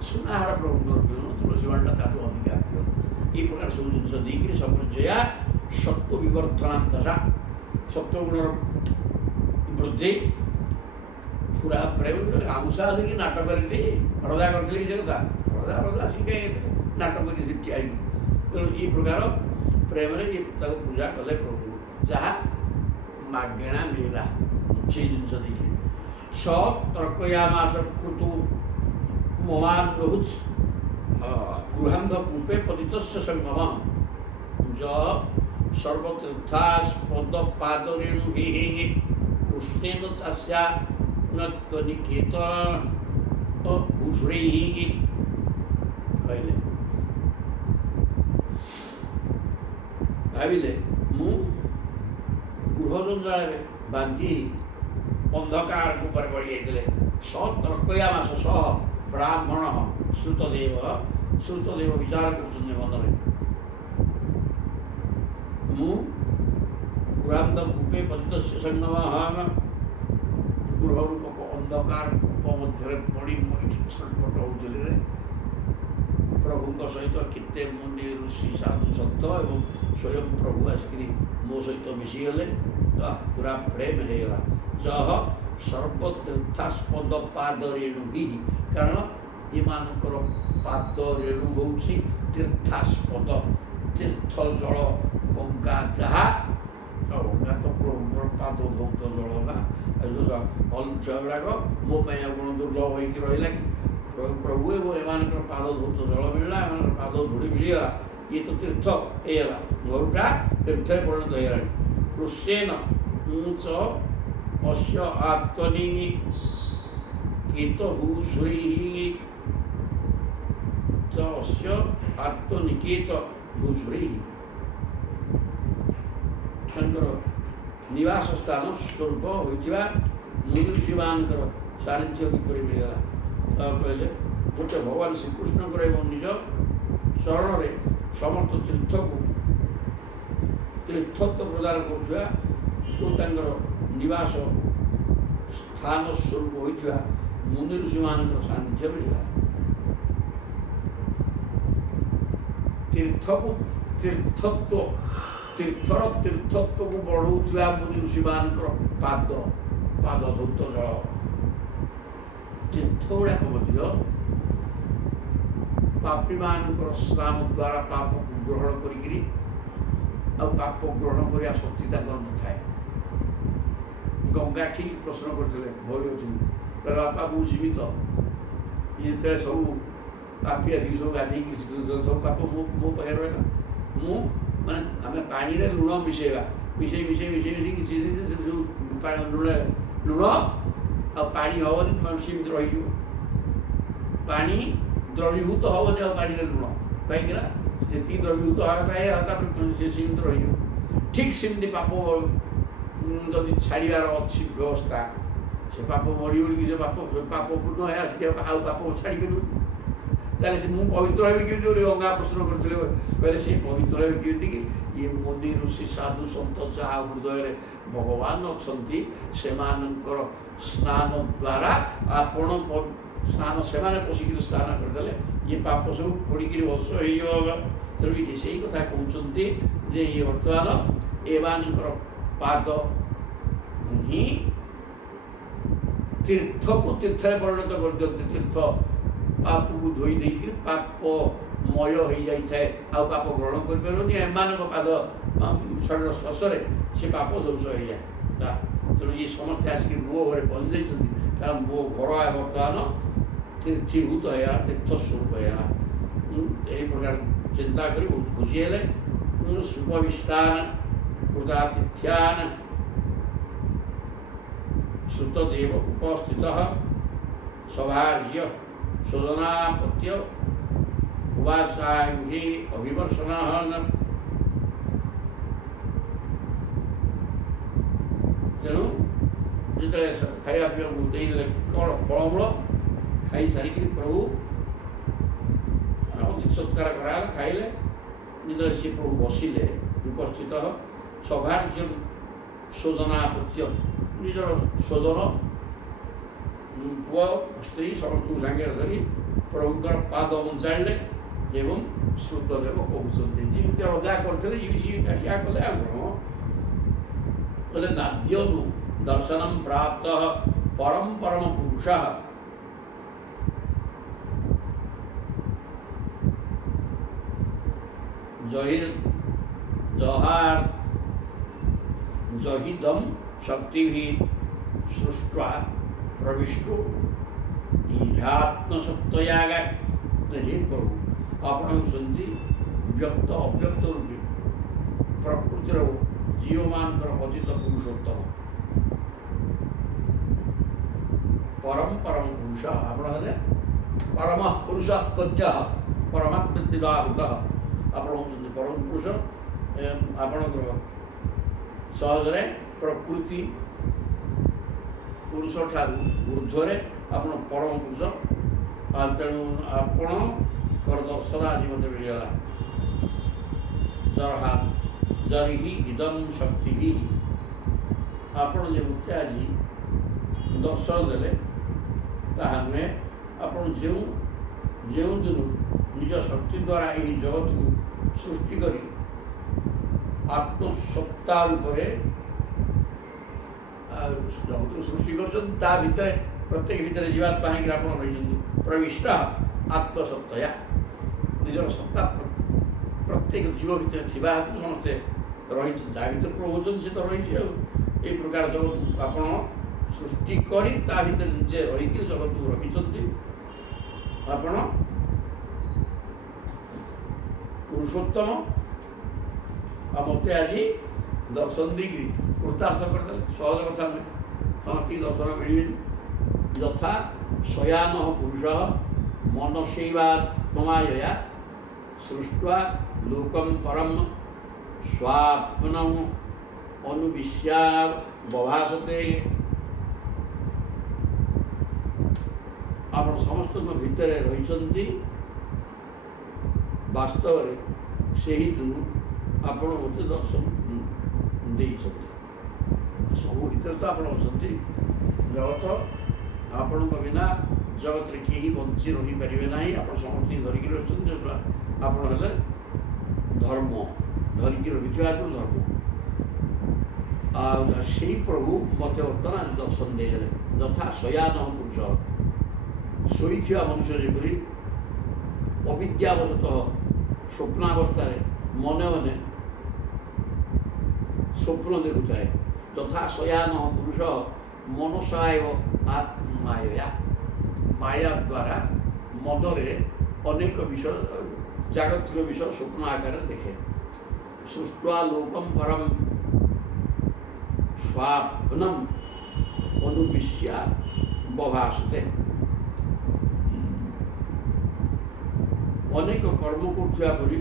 ସୁନାହାର ପ୍ରଭୁଙ୍କର ପ୍ରିୟ, ତୁଳସୀ ମାଳଟା ତାଠୁ ଅଧିକା ପ୍ରିୟ। এই ପ୍ରକାର ସବୁ ଜିନିଷ ଦେଇକିରି ସମୁଜୟା ସତ୍ତ୍ୱ ବିବର୍ତ୍ତନାଂ ଦଶା, ସତ୍ତ୍ୱଗୁଣର ବୃଦ୍ଧି ପୁରା ପ୍ରେମ। ଗାମୁଛା ଦେଇକି ନାଟକ କରିକି ହରଦା କରିଥିଲେ କି ସେ କଥା, ହରଦା ଶିଖାଇ ନାଟକ କରି ଠିଆ ହେଇକି। ତେଣୁ ଏଇ ପ୍ରକାର ପ୍ରେମରେ ତାକୁ ପୂଜା କଲେ ପ୍ରଭୁ, ଯାହା ମାଗଣା ମିଳିଲା ସେଇ ଜିନିଷ ଦେଇକି। ସ ତର୍କୟାମାସ କୃତୁ ମହାନ୍ ବହୁତ ଗୃହାନ୍ଧ କୂପେ ପତିତସ୍ୟ ସଙ୍ଗମ ଯ ସର୍ବତୀର୍ଥାସ୍ପଦ ପାଦରେଣୁଭିଃ କୃଷ୍ଣେନ ଚାସ୍ୟାନତ୍ୱନିକେତ ଭୂଷୁରୈଃ କହିଲେ। ଭାବିଲେ ମୁଁ ଗୃହ ଜଞ୍ଜାଳରେ ବାନ୍ଧି ଅନ୍ଧକାର ଉପରେ ପଡ଼ିଯାଇଥିଲେ। ସ ତର୍କୟାମାସ ସହ ବ୍ରାହ୍ମଣ ଶ୍ରୁତଦେବ ବିଚାର କରୁଛନ୍ତି ମନରେ। ମୁଁ ଗୃହାନ୍ଧ କୂପେ ପତିତସ୍ୟ ସଙ୍ଗମ, ଗୃହ ରୂପକ ଅନ୍ଧକାର କୂପ ମଧ୍ୟରେ ପଡ଼ି ମୁଁ ଏଠି ଛଟପଟ ହେଉଥିଲି ରେ। ପ୍ରଭୁଙ୍କ ସହିତ କେତେ ମୁନି ଋଷି ସାଧୁ ସନ୍ଥ ଏବଂ ସ୍ୱୟଂ ପ୍ରଭୁ ଆସିକିରି ମୋ ସହିତ ମିଶିଗଲେ, ପୁରା ପ୍ରେମ ହେଇଗଲା। ଯହ ସର୍ବତୀର୍ଥାସ୍ପଦ ପାଦରେଣୁଭିଃ, କାରଣ ଏମାନଙ୍କର ପାଦ ରେଣୁ ହେଉଛି ତୀର୍ଥାସ୍ପଦ, ତୀର୍ଥ ଜଳ ଗଙ୍ଗା, ଯାହା ଗଙ୍ଗା ତ ପ୍ରଭୁଙ୍କର ପାଦ ଧୌତ ଜଳ ନା। ଗୁଡ଼ାକ ମୋ ପାଇଁ ଆଉ କ'ଣ ଦୁର୍ଲଭ ହେଇକି ରହିଲା କି? ପ୍ରଭୁ ଏବଂ ଏମାନଙ୍କର ପାଦ ଧୌତ ଜଳ ମିଳିଲା, ଏମାନଙ୍କର ପାଦ ଧୂଳି ମିଳିଗଲା, ଇଏ ତ ତୀର୍ଥ ହେଇଗଲା, ଘରୁଟା ତୀର୍ଥରେ ପରିଣତ ହେଇଗଲାଣି। କୃଷ୍ଣେନ ଚ ଅସ୍ୟ ଆତ୍ମନି କେତଭୂଷୁରୈଃ, ଚ ଅସ୍ୟ ଆତ୍ମନିକେତ ଭୂଷୁରୈଃ, ତାଙ୍କର ନିବାସ ସ୍ଥାନ ସ୍ୱରୂପ ହୋଇଥିବା ମୁନି ଋଷିମାନଙ୍କର ସାନ୍ନିଧ୍ୟ କିପରି ମିଳିଗଲା। କହିଲେ ମୋତେ ଭଗବାନ ଶ୍ରୀକୃଷ୍ଣଙ୍କର ଏବଂ ନିଜ ଚରଣରେ ସମସ୍ତ ତୀର୍ଥତ୍ୱ ପ୍ରଦାନ କରୁଥିବା ଓ ତାଙ୍କର ନିବାସ ସ୍ଥାନ ସ୍ୱରୂପ ହୋଇଥିବା ମୁନି ଋଷିମାନଙ୍କର ସାନ୍ନିଧ୍ୟ ମିଳିଲା। ତୀର୍ଥର ତୀର୍ଥତ୍ୱକୁ ବଢ଼ଉଥିବା ମୁନି ଋଷିମାନଙ୍କର ପାଦ ଧୌତ ଜଳ। ତୀର୍ଥ ଗୁଡ଼ାକ ମଧ୍ୟ ପାପୀମାନଙ୍କର ସ୍ନାନ ଦ୍ୱାରା ପାପକୁ ଗ୍ରହଣ କରିକିରି, ଆଉ ପାପ ଗ୍ରହଣ କରିବା ଶକ୍ତି ତାଙ୍କର ନଥାଏ। ଗଙ୍ଗା ଠିକ୍ ପ୍ରଶ୍ନ କରିଥିଲେ ଭଗୀରଥଙ୍କୁ, କହିଲେ ବାପା ମୁଁ ଜୀବିତ, ଯେତେବେଳେ ସବୁ ପାପୀ ଆସିକି ସବୁ ଗାଧେଇକି ସବୁ ପାପ ମୋ ପାଖରେ ରହିଲା। ମୁଁ ମାନେ ଆମେ ପାଣିରେ ଲୁଣ ମିଶାଇବା, ମିଶାଇ କିଛି ସେ ଯେଉଁ ଲୁଣ ଆଉ ପାଣି ହେବନି, ସେମିତି ରହିଯିବ। ପାଣି ଦ୍ରବୀଭୂତ ହେବନି ଆଉ ପାଣିରେ ଲୁଣ, କାହିଁକିନା ଯେତିକି ଦ୍ରବୀଭୂତ ହେବା ଥାଏ ତାପରେ ସେ ସେମିତି ରହିଯିବ। ଠିକ୍ ସେମିତି ପାପ ଯଦି ଛାଡ଼ିବାର ଅଛି ବ୍ୟବସ୍ଥା, ସେ ପାପ ବଢ଼ି ବଢ଼ିକି ଯେ ପାପ ପୂର୍ଣ୍ଣ ହେଲା, ସେଠି ଆଉ ପାପ ଛାଡ଼ିପାରିବ। ତାହେଲେ ସେ ମୁଁ ପବିତ୍ର ହେବି କେମିତି ବୋଲି ଗଙ୍ଗା ପ୍ରଶ୍ନ କରିଥିଲେ। କହିଲେ ସେ ପବିତ୍ର ହେବେ କେମିତି କି? ଇଏ ମୁନି ଋଷି ସାଧୁ ସନ୍ଥ ଯାହା ହୃଦୟରେ ଭଗବାନ ଅଛନ୍ତି, ସେମାନଙ୍କର ସ୍ନାନ ଦ୍ୱାରା ଆପଣ ସେମାନେ ପଶିକିରି ସ୍ନାନ କରିଦେଲେ ଇଏ ପାପ ସବୁ ପୋଡ଼ିକିରି ଭସ୍ମ ହେଇଯିବ। ତେଣୁ ଏଠି ସେଇ କଥା କହୁଛନ୍ତି ଯେ ଇଏ ବର୍ତ୍ତମାନ ଏମାନଙ୍କର ପାଦ ହିଁ ତୀର୍ଥକୁ ତୀର୍ଥରେ ପରିଣତ କରିଦିଅନ୍ତି। ତୀର୍ଥ ପାପକୁ ଧୋଇ ଦେଇକି ପାପମୟ ହେଇଯାଇଥାଏ, ଆଉ ପାପ ଗ୍ରହଣ କରିପାରିବନି। ଏମାନଙ୍କ ପାଦ ଶରୀର ସ୍ପର୍ଶରେ ସେ ପାପ ଧ୍ୱଂସ ହେଇଯାଏ। ତେଣୁ ଇଏ ସମସ୍ତେ ଆସିକି ମୋ ଘରେ ପହଞ୍ଚି ଯାଇଛନ୍ତି, କାରଣ ମୋ ଘର ବର୍ତ୍ତମାନ ତୀର୍ଥୀଭୂତ ହେଇଗଲା, ତୀର୍ଥ ସ୍ୱରୂପ ହେଇଗଲା। ଏହି ପ୍ରକାର ଚିନ୍ତା କରି ବହୁତ ଖୁସି ହେଲେ। ସୁପବିଷ୍ଟାନ କୃତାତିଥ୍ୟାନ ଶ୍ରୁତଦେବ ଉପସ୍ଥିତ ସଭାର୍ଯ୍ୟ ଶୋଧନାପତ୍ୟ ଉବାସାଙ୍ଘ୍ରି ଅଭିବର୍ଷଣ। ତେଣୁ ଯେତେବେଳେ ଖାଇବା ପିଇବାକୁ ଦେଇଦେଲେ କ'ଣ ଫଳମୂଳ ଖାଇ ସାରିକିରି ପ୍ରଭୁ ସତ୍କାର କରାଗଲା, ଖାଇଲେ। ଯେତେବେଳେ ସେ ପ୍ରଭୁ ବସିଲେ ଉପସ୍ଥିତ ସୌଭାର୍ଯ୍ୟ ସ୍ୱଜନାପତ୍ୟ ନିଜର ସ୍ୱଜନ ପୁଅ ସ୍ତ୍ରୀ ସମସ୍ତଙ୍କୁ ସାଙ୍ଗରେ ଧରି ପ୍ରଭୁଙ୍କର ପାଦ ବଞ୍ଚାଇଲେ ଏବଂ ଶ୍ରୁତଦେବ କହୁଛନ୍ତି ଯେମିତି ରଜା କରିଥିଲେ ଇଏ କଲେ ଆଉ କ'ଣ କହିଲେ ନାଦ୍ୟନୁ ଦର୍ଶନಂ ପ୍ରାପ୍ତ ପରମ ପୁରୁଷ ଜହିଦम ଶକ୍ତି ସୃଷ୍ଟ୍वा ପ୍ରବିଷ୍ଟୁ ଇହାତ୍ମସତ୍ତ୍ୱୟାଗା। ହେ ପ୍ରଭୁ ଆପଣ ହେଉଛନ୍ତି ବ୍ୟକ୍ତ ଅବ୍ୟକ୍ତ ରୂପେ ପ୍ରକୃତିର ଜୀବମାନଙ୍କର ଅତୀତ ପୁରୁଷୋତ୍ତମ ପରମ ପୁରୁଷ। ଆପଣ ହେଲେ ପରମ ପୁରୁଷ ପରମାତ୍ମବିଦାହୃତ। ଆପଣ ହେଉଛନ୍ତି ପରମ ପୁରୁଷ। ଆପଣଙ୍କର ସହଜରେ ପ୍ରକୃତି ପୁରୁଷ ଠାରୁ ଉର୍ଦ୍ଧ୍ୱରେ ଆପଣ ପରମ ପୁରୁଷ। ତେଣୁ ଆପଣଙ୍କର ଦର୍ଶନ ଆଜି ମୋତେ ମିଳିଗଲା। ଜରିହି ଇଦମ୍ ଶକ୍ତି। ଆପଣ ଯେ ମୋତେ ଆଜି ଦର୍ଶନ ଦେଲେ ତାହା ନୁହେଁ। ଆପଣ ଯେଉଁ ଦିନ ନିଜ ଶକ୍ତି ଦ୍ୱାରା ଏହି ଜଗତକୁ ସୃଷ୍ଟି କରି ଆତ୍ମସତ୍ତା ରୂପରେ ଜଗତକୁ ସୃଷ୍ଟି କରୁଛନ୍ତି ତା ଭିତରେ ପ୍ରତ୍ୟେକ ଭିତରେ ଯିବା ପାଇଁକି ଆପଣ ରହିଛନ୍ତି ପ୍ରବିଷ୍ଟ ଆତ୍ମସତ୍ତ୍ୱୟା। ନିଜର ସତ୍ତା ପ୍ରତ୍ୟେକ ଜୀବ ଭିତରେ ଥିବା ହେତୁ ସମସ୍ତେ ରହିଛନ୍ତି। ଯାହା ଭିତରେ ରହୁଛନ୍ତି ସେ ତ ରହିଛି ଆଉ। ଏହି ପ୍ରକାର ଜଗତକୁ ଆପଣ ସୃଷ୍ଟି କରି ତା ଭିତରେ ନିଜେ ରହିକି ଜଗତକୁ ରଖିଛନ୍ତି। ଆପଣ ପୁରୁଷୋତ୍ତମ ଆଉ ମୋତେ ଆଜି ଦର୍ଶନ ଦେଇକିରି କୃତାର୍ଥ କରିଦେଲେ। ସହଜ କଥା ନୁହେଁ, ସମସ୍ତଙ୍କୁ ଦର୍ଶନ ମିଳିବେନି। ଯଥା ଶୟାନ ପୁରୁଷ ମନସୈବାତ୍ମମାୟୟା ସୃଷ୍ଟ୍वा ଲୋକଂ ପରମ ସ୍ୱାପ୍ନଂ ଅନୁବିଶ୍ୟା ବଭାସତେ। ଆପଣ ସମସ୍ତଙ୍କ ଭିତରେ ରହିଛନ୍ତି। ବାସ୍ତବରେ ସେହି ଦିନ ଆପଣ ମୋତେ ଦର୍ଶନ ଦେଇଛନ୍ତି। ସବୁ ଭିତରେ ତ ଆପଣ ଅଛନ୍ତି। ଜଗତ ଆପଣଙ୍କ ବିନା ଜଗତରେ କେହି ବଞ୍ଚି ରହିପାରିବେ ନାହିଁ। ଆପଣ ସମସ୍ତଙ୍କୁ ଧରିକି ରହିଛନ୍ତି। ଆପଣ ହେଲେ ଧର୍ମ ଧରିକି ରହିଥିବା ହେତୁ ଧର୍ମ। ଆଉ ସେଇ ପ୍ରଭୁ ମୋତେ ବର୍ତ୍ତମାନ ଆଜି ଦର୍ଶନ ଦେଇଦେଲେ। ଯଥା ଶୟାନ ପୁରୁଷ ଶୋଇଥିବା ମନୁଷ୍ୟ ଯେପରି ଅବିଦ୍ୟାବଶତଃ ସ୍ୱପ୍ନାବସ୍ଥାରେ ମନେ ମନେ ସ୍ୱପ୍ନ ଦେଖୁଥାଏ। ତଥା ଶୟାନ ପୁରୁଷ ମନସାୟ ଆତ୍ମାୟା। ମାୟା ଦ୍ୱାରା ମନରେ ଅନେକ ବିଷୟ ଜାଗତିକ ବିଷୟ ସ୍ୱପ୍ନ ଆକାରରେ ଦେଖେ। ସୃଷ୍ଟ୍वा ଲୋକଂ ପରମ ସ୍ୱାପ୍ନଂ ଅନୁବିଶ୍ୟା ବଭାସତେ। ଅନେକ କର୍ମ କରୁଥିବା ପରି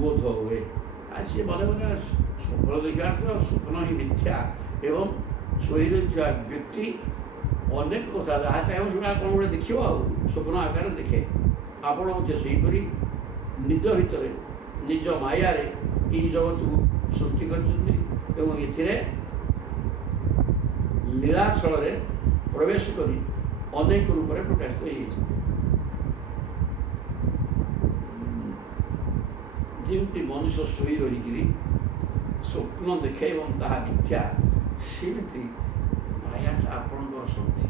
ବୋଧ ହୁଏ। ଆଉ ସିଏ ମନେ ମନେ ସ୍ୱପ୍ନ ଦେଖିବାର ସ୍ୱପ୍ନ ହିଁ ମିଥ୍ୟା ଏବଂ ଶୋଇ ରହିଥିବା ବ୍ୟକ୍ତି ଅନେକ କଥା ଯାହା ଚାହିଁବ ଶୁଣା କ'ଣ ଗୋଟେ ଦେଖିବ ଆଉ ସ୍ୱପ୍ନ ଆକାରରେ ଦେଖେ। ଆପଣ ମଧ୍ୟ ସେହିପରି ନିଜ ଭିତରେ ନିଜ ମାୟାରେ ଏହି ଜଗତକୁ ସୃଷ୍ଟି କରିଛନ୍ତି ଏବଂ ଏଥିରେ ନୀଳାଚଳରେ ପ୍ରବେଶ କରି ଅନେକ ରୂପରେ ପ୍ରକାଶିତ ହୋଇଯାଇଛନ୍ତି। ଯେମିତି ମନୁଷ୍ୟ ଶୋଇ ରହିକିରି ସ୍ୱପ୍ନ ଦେଖେ ଏବଂ ତାହା ମିଥ୍ୟା, ସେମିତି ମାୟା ଆପଣଙ୍କର ଶକ୍ତି।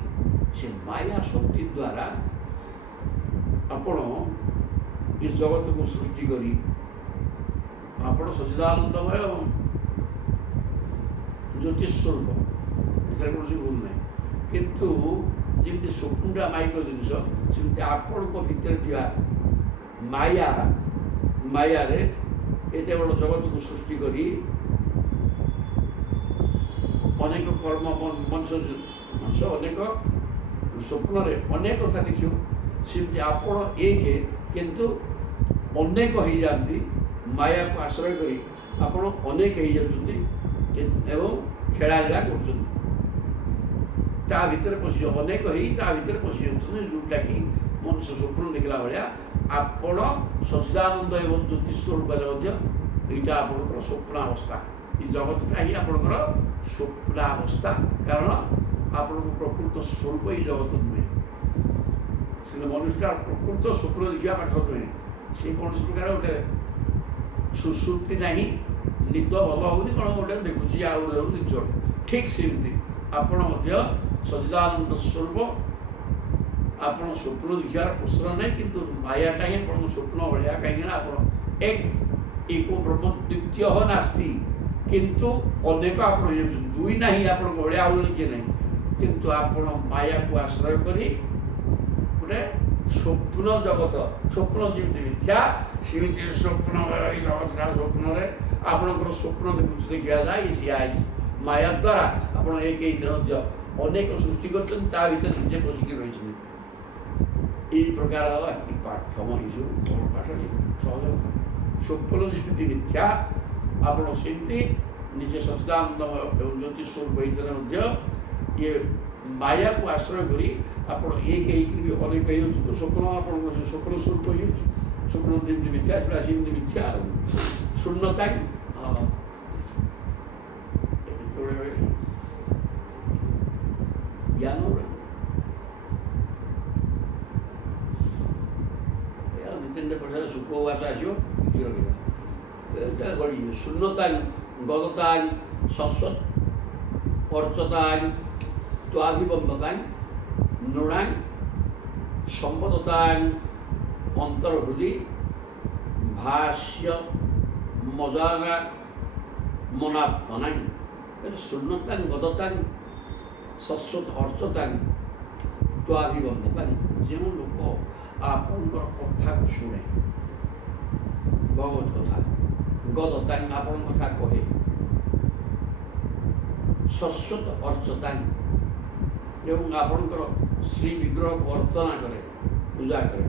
ସେ ମାୟା ଶକ୍ତି ଦ୍ୱାରା ଆପଣ ଏ ଜଗତକୁ ସୃଷ୍ଟି କରି ଆପଣ ସଚ୍ଚିଦାନନ୍ଦମୟ ଏବଂ ଜ୍ୟୋତିସ୍ୱରୂପ। ଏଥିରେ କୌଣସି ଭୁଲ ନାହିଁ। କିନ୍ତୁ ଯେମିତି ସ୍ୱପ୍ନଟା ମାଇକ ଜିନିଷ, ସେମିତି ଆପଣଙ୍କ ଭିତରେ ଥିବା ମାୟାରେ ଏତେ ବଡ଼ ଜଗତକୁ ସୃଷ୍ଟି କରି ଅନେକ କର୍ମ ମଣିଷ ଅନେକ ସ୍ୱପ୍ନରେ ଅନେକ କଥା ଦେଖିବ। ସେମିତି ଆପଣ ଏକ କିନ୍ତୁ ଅନେକ ହେଇଯାଆନ୍ତି। ମାୟାକୁ ଆଶ୍ରୟ କରି ଆପଣ ଅନେକ ହେଇଯାଉଛନ୍ତି ଏବଂ ଖେଳାଳିଳା କରୁଛନ୍ତି। ତା ଭିତରେ ପଶି ଅନେକ ହେଇ ତା ଭିତରେ ପଶି ଯାଉଛନ୍ତି, ଯେଉଁଟାକି ମନୁଷ୍ୟ ସ୍ୱପ୍ନ ଦେଖିଲା ଭଳିଆ ଆପଣ ସଚ୍ଚିଦାନନ୍ଦ ଏବଂ ଜ୍ୟୋତି ସ୍ୱରୂପରେ ମଧ୍ୟ ଏଇଟା ଆପଣଙ୍କର ସ୍ୱପ୍ନାବସ୍ଥା। ଏ ଜଗତଟା ହିଁ ଆପଣଙ୍କର ସ୍ୱପ୍ନାବସ୍ଥା, କାରଣ ଆପଣଙ୍କ ପ୍ରକୃତ ସ୍ୱରୂପ ଏଇ ଜଗତ ନୁହେଁ। ସେ ମନୁଷ୍ୟଟା ପ୍ରକୃତ ସ୍ୱପ୍ନ ଦେଖିବା ପାଠ ନୁହେଁ। ସେ କୌଣସି ପ୍ରକାର ଗୋଟେ ସୁଶ୍ରୁତି ନାହିଁ, ନିଦ ଭଲ ହେଉନି, କ'ଣ ଗୋଟେ ଦେଖୁଛି ଆଉ ଜିନିଷ ଠିକ୍ ସେମିତି ଆପଣ ମଧ୍ୟ ସଚ୍ଚିଦାନନ୍ଦ ସ୍ୱରୂପ। ଆପଣ ସ୍ୱପ୍ନ ଦେଖିବାର ପ୍ରଶ୍ନ ନାହିଁ, କିନ୍ତୁ ମାୟାଟା ହିଁ ଆପଣଙ୍କ ସ୍ୱପ୍ନ ଭଳିଆ। କାହିଁକିନା ଆପଣ एको ब्रह्म द्वितीय नास्ति, किंतु अनेक आप दुई ना आपण भलिया किए ना, किंतु आपण माया को आश्रय करी गोटे स्वप्न जगत, स्वप्न जमी मिथ्या सेमती स्वप्न जगत स्वप्न आपणकर स्वप्न देखुच देखा जाए माया द्वारा आप एक अनेक सृष्टि कर निजे बसिक रही प्रकार पाठम पाठ सहज स्वप्न जमी मिथ्या आपण सेमती निजे सच्चिदानंद एवं ज्योति स्वरूप होते ये माया को आश्रय करी आप एक अनेक स्वप्न आप स्वप्न स्वरूप हो स्वप्न जमी मिथ्या जमी मिथ्या शून्यता ज्ञान नितिन पढ़ा सुखवास आसो गढ़ी शून्यता गदता शाश्वत अर्चता त्वाभिबंधता नृणां संबद्धता अंतर्हृदि भाष्य मजागा मनात्मना शून्यता गदता शाश्वत अर्चता त्वाभिबंधता जो लोक आपणकर कथा को शुणे भगवत कथा गदता आपण कथा कहे शाश्वत अर्चता एवं आपणकर श्री विग्रह को अर्चना करे पूजा करे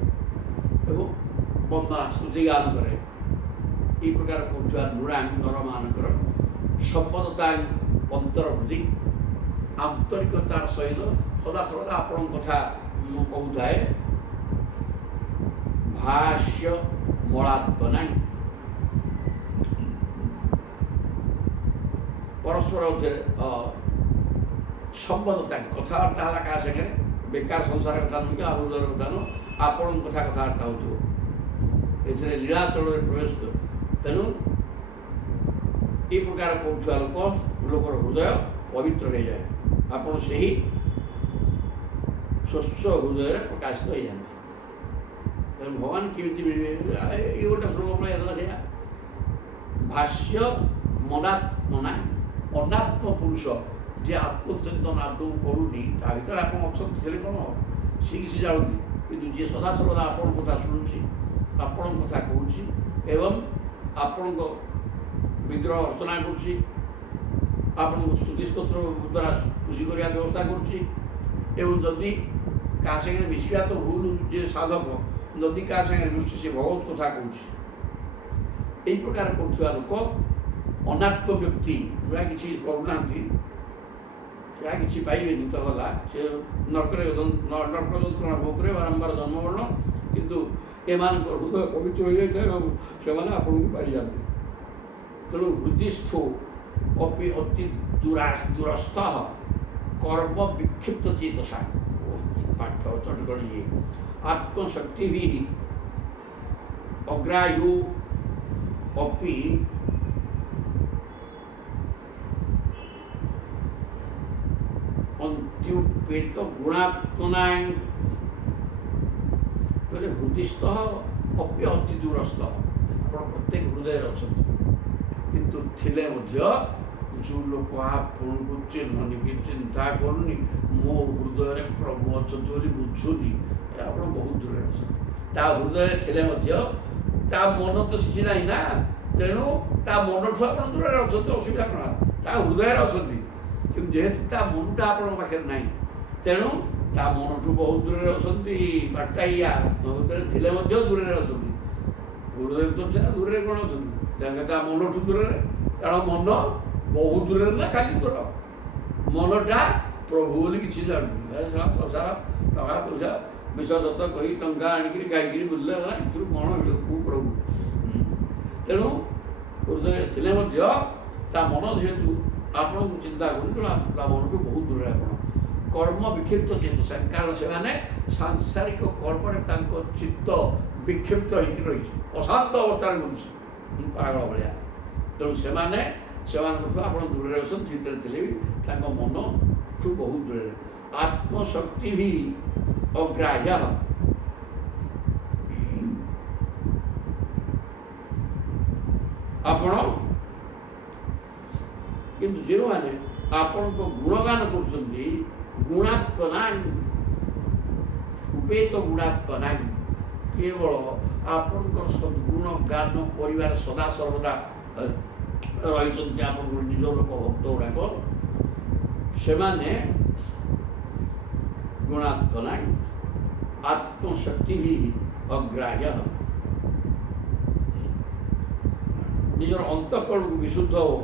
एवं वंदना स्तुति गान करे ये प्रकार करुवा नृणांगर मानकर संबद्धता अंतर्हृदि आंतरिकतार सहित सदा सर्वदा आपण कथा कहूए भाष्य मलात्मना परस्पर संबद्धता कथबार्ता है क्या सागर बेकार संसार कथा नुह कि आहृदय कथा नुह आपण कथा कथबार्ता हो लीलाचल प्रवेश तेणु ये प्रकार कौआ लोकर हृदय पवित्र हो जाए आपड़ से ही स्वच्छ हृदय प्रकाशित हो जाए भगवान केमती मिले ये गोटे श्लोक से भाष्य मनात्मना अनात्म पुरुष जे आत्मचिंतन आदौ करूनी भर आप अच्छा कौन सी किसी जाऊनी कि जी सदा सर्वदा आपण कथा शुणुची आपण कथा कहूँ एवं आपण विग्रह अर्चना करुच्ची आपण स्तुति स्तोत्र द्वारा खुशी करने व्यवस्था करुच्ची एवं जदि क्या सागर मिसवा तो भूल जे साधक जदि क्या सागर मिशुची से भगवत कथा कहूँ यही प्रकार करुवा लोक अनात्म व्यक्ति जोड़ा किसी करूना कि पाइबे तो गला से नर्क नर्क जंत्रणा भोग करे बारंबार जन्मवर्ण किंतु एमान हृदय पवित्र हो जाए से आपको पाई जाते तेणु हृदिस्थो अपि अति दूरस्थ कर्म विक्षिप्त चेतसा पाठ चटकण ये आत्मशक्ति भी अग्रायु अपि अंत्युपेत गुणात्मना हृदिस्थ अपि अति दूरस्थ प्रत्येक हृदय अच्छा किंतु थिले जो लोक आपको चिन्हनी चिंता करनी मो हृदय प्रभु अच्छा बुझुनी आप बहुत दूर अच्छा हृदय थिले मन तो शिखिना ना तेणु मन ठू आप दूर अच्छा असुविधा कौन हृदय अच्छा कि जेहेतु मनटा आपे ना तेणु मन ठू बहुत दूर अच्छा बाटाइया हृदय थिले दूर अच्छा हृदय तो से दूर कौन अच्छा मन ठू दूर कारण मन बहुत दूर ना खाली दूर मनटा प्रभु बोली किसी जान संसार टका पैसा ମିଛ ସତ କହି ଟଙ୍କା ଆଣିକିରି ଖାଇକିରି ବୁଲିଲେ ହେଲା ଏଥିରୁ କ'ଣ ମିଳିବ ମୁଁ ପ୍ରଭୁ। ତେଣୁ ହୃଦୟରେ ଥିଲେ ମଧ୍ୟ ତା ମନ ଯେହେତୁ ଆପଣଙ୍କୁ ଚିନ୍ତା କରୁଛି ତା ମନଠୁ ବହୁତ ଦୂରରେ ଆପଣ କର୍ମ ବିକ୍ଷିପ୍ତ ଚିତ୍ତ, କାରଣ ସେମାନେ ସାଂସାରିକ କର୍ମରେ ତାଙ୍କ ଚିତ୍ତ ବିକ୍ଷିପ୍ତ ହେଇକି ରହିଛି, ଅଶାନ୍ତ ଅବସ୍ଥାରେ ବୁଲୁଛି ପାଗଳ ଭଳିଆ। ତେଣୁ ସେମାନଙ୍କଠୁ ଆପଣ ଦୂରରେ ଅଛନ୍ତି, ଭିତରେ ଥିଲେ ବି ତାଙ୍କ ମନଠୁ ବହୁତ ଦୂରରେ। ଆତ୍ମଶକ୍ତି ବି ଅଗ୍ରାହ୍ୟ, ଆପଣ କିନ୍ତୁ ଯେଉଁମାନେ ଆପଣଙ୍କ ଗୁଣଗାନ କରୁଛନ୍ତି, ଗୁଣାତ୍ମନା ଉପେତ ଗୁଣାତ୍ମନା, କେବଳ ଆପଣଙ୍କର ସଦ୍ଗୁଣ ଗାନ କରିବାରେ ସଦା ସର୍ବଦା ରହିଛନ୍ତି ଆପଣଙ୍କର ନିଜ ଲୋକ ଭକ୍ତ ଗୁଡ଼ାକ, ସେମାନେ ଗୁଣାତ୍ମନା ଆତ୍ମଶକ୍ତି ବି ଅଗ୍ରାହ୍ୟ, ନିଜର ଅନ୍ତଃକରଣକୁ ବିଶୁଦ୍ଧ ଓ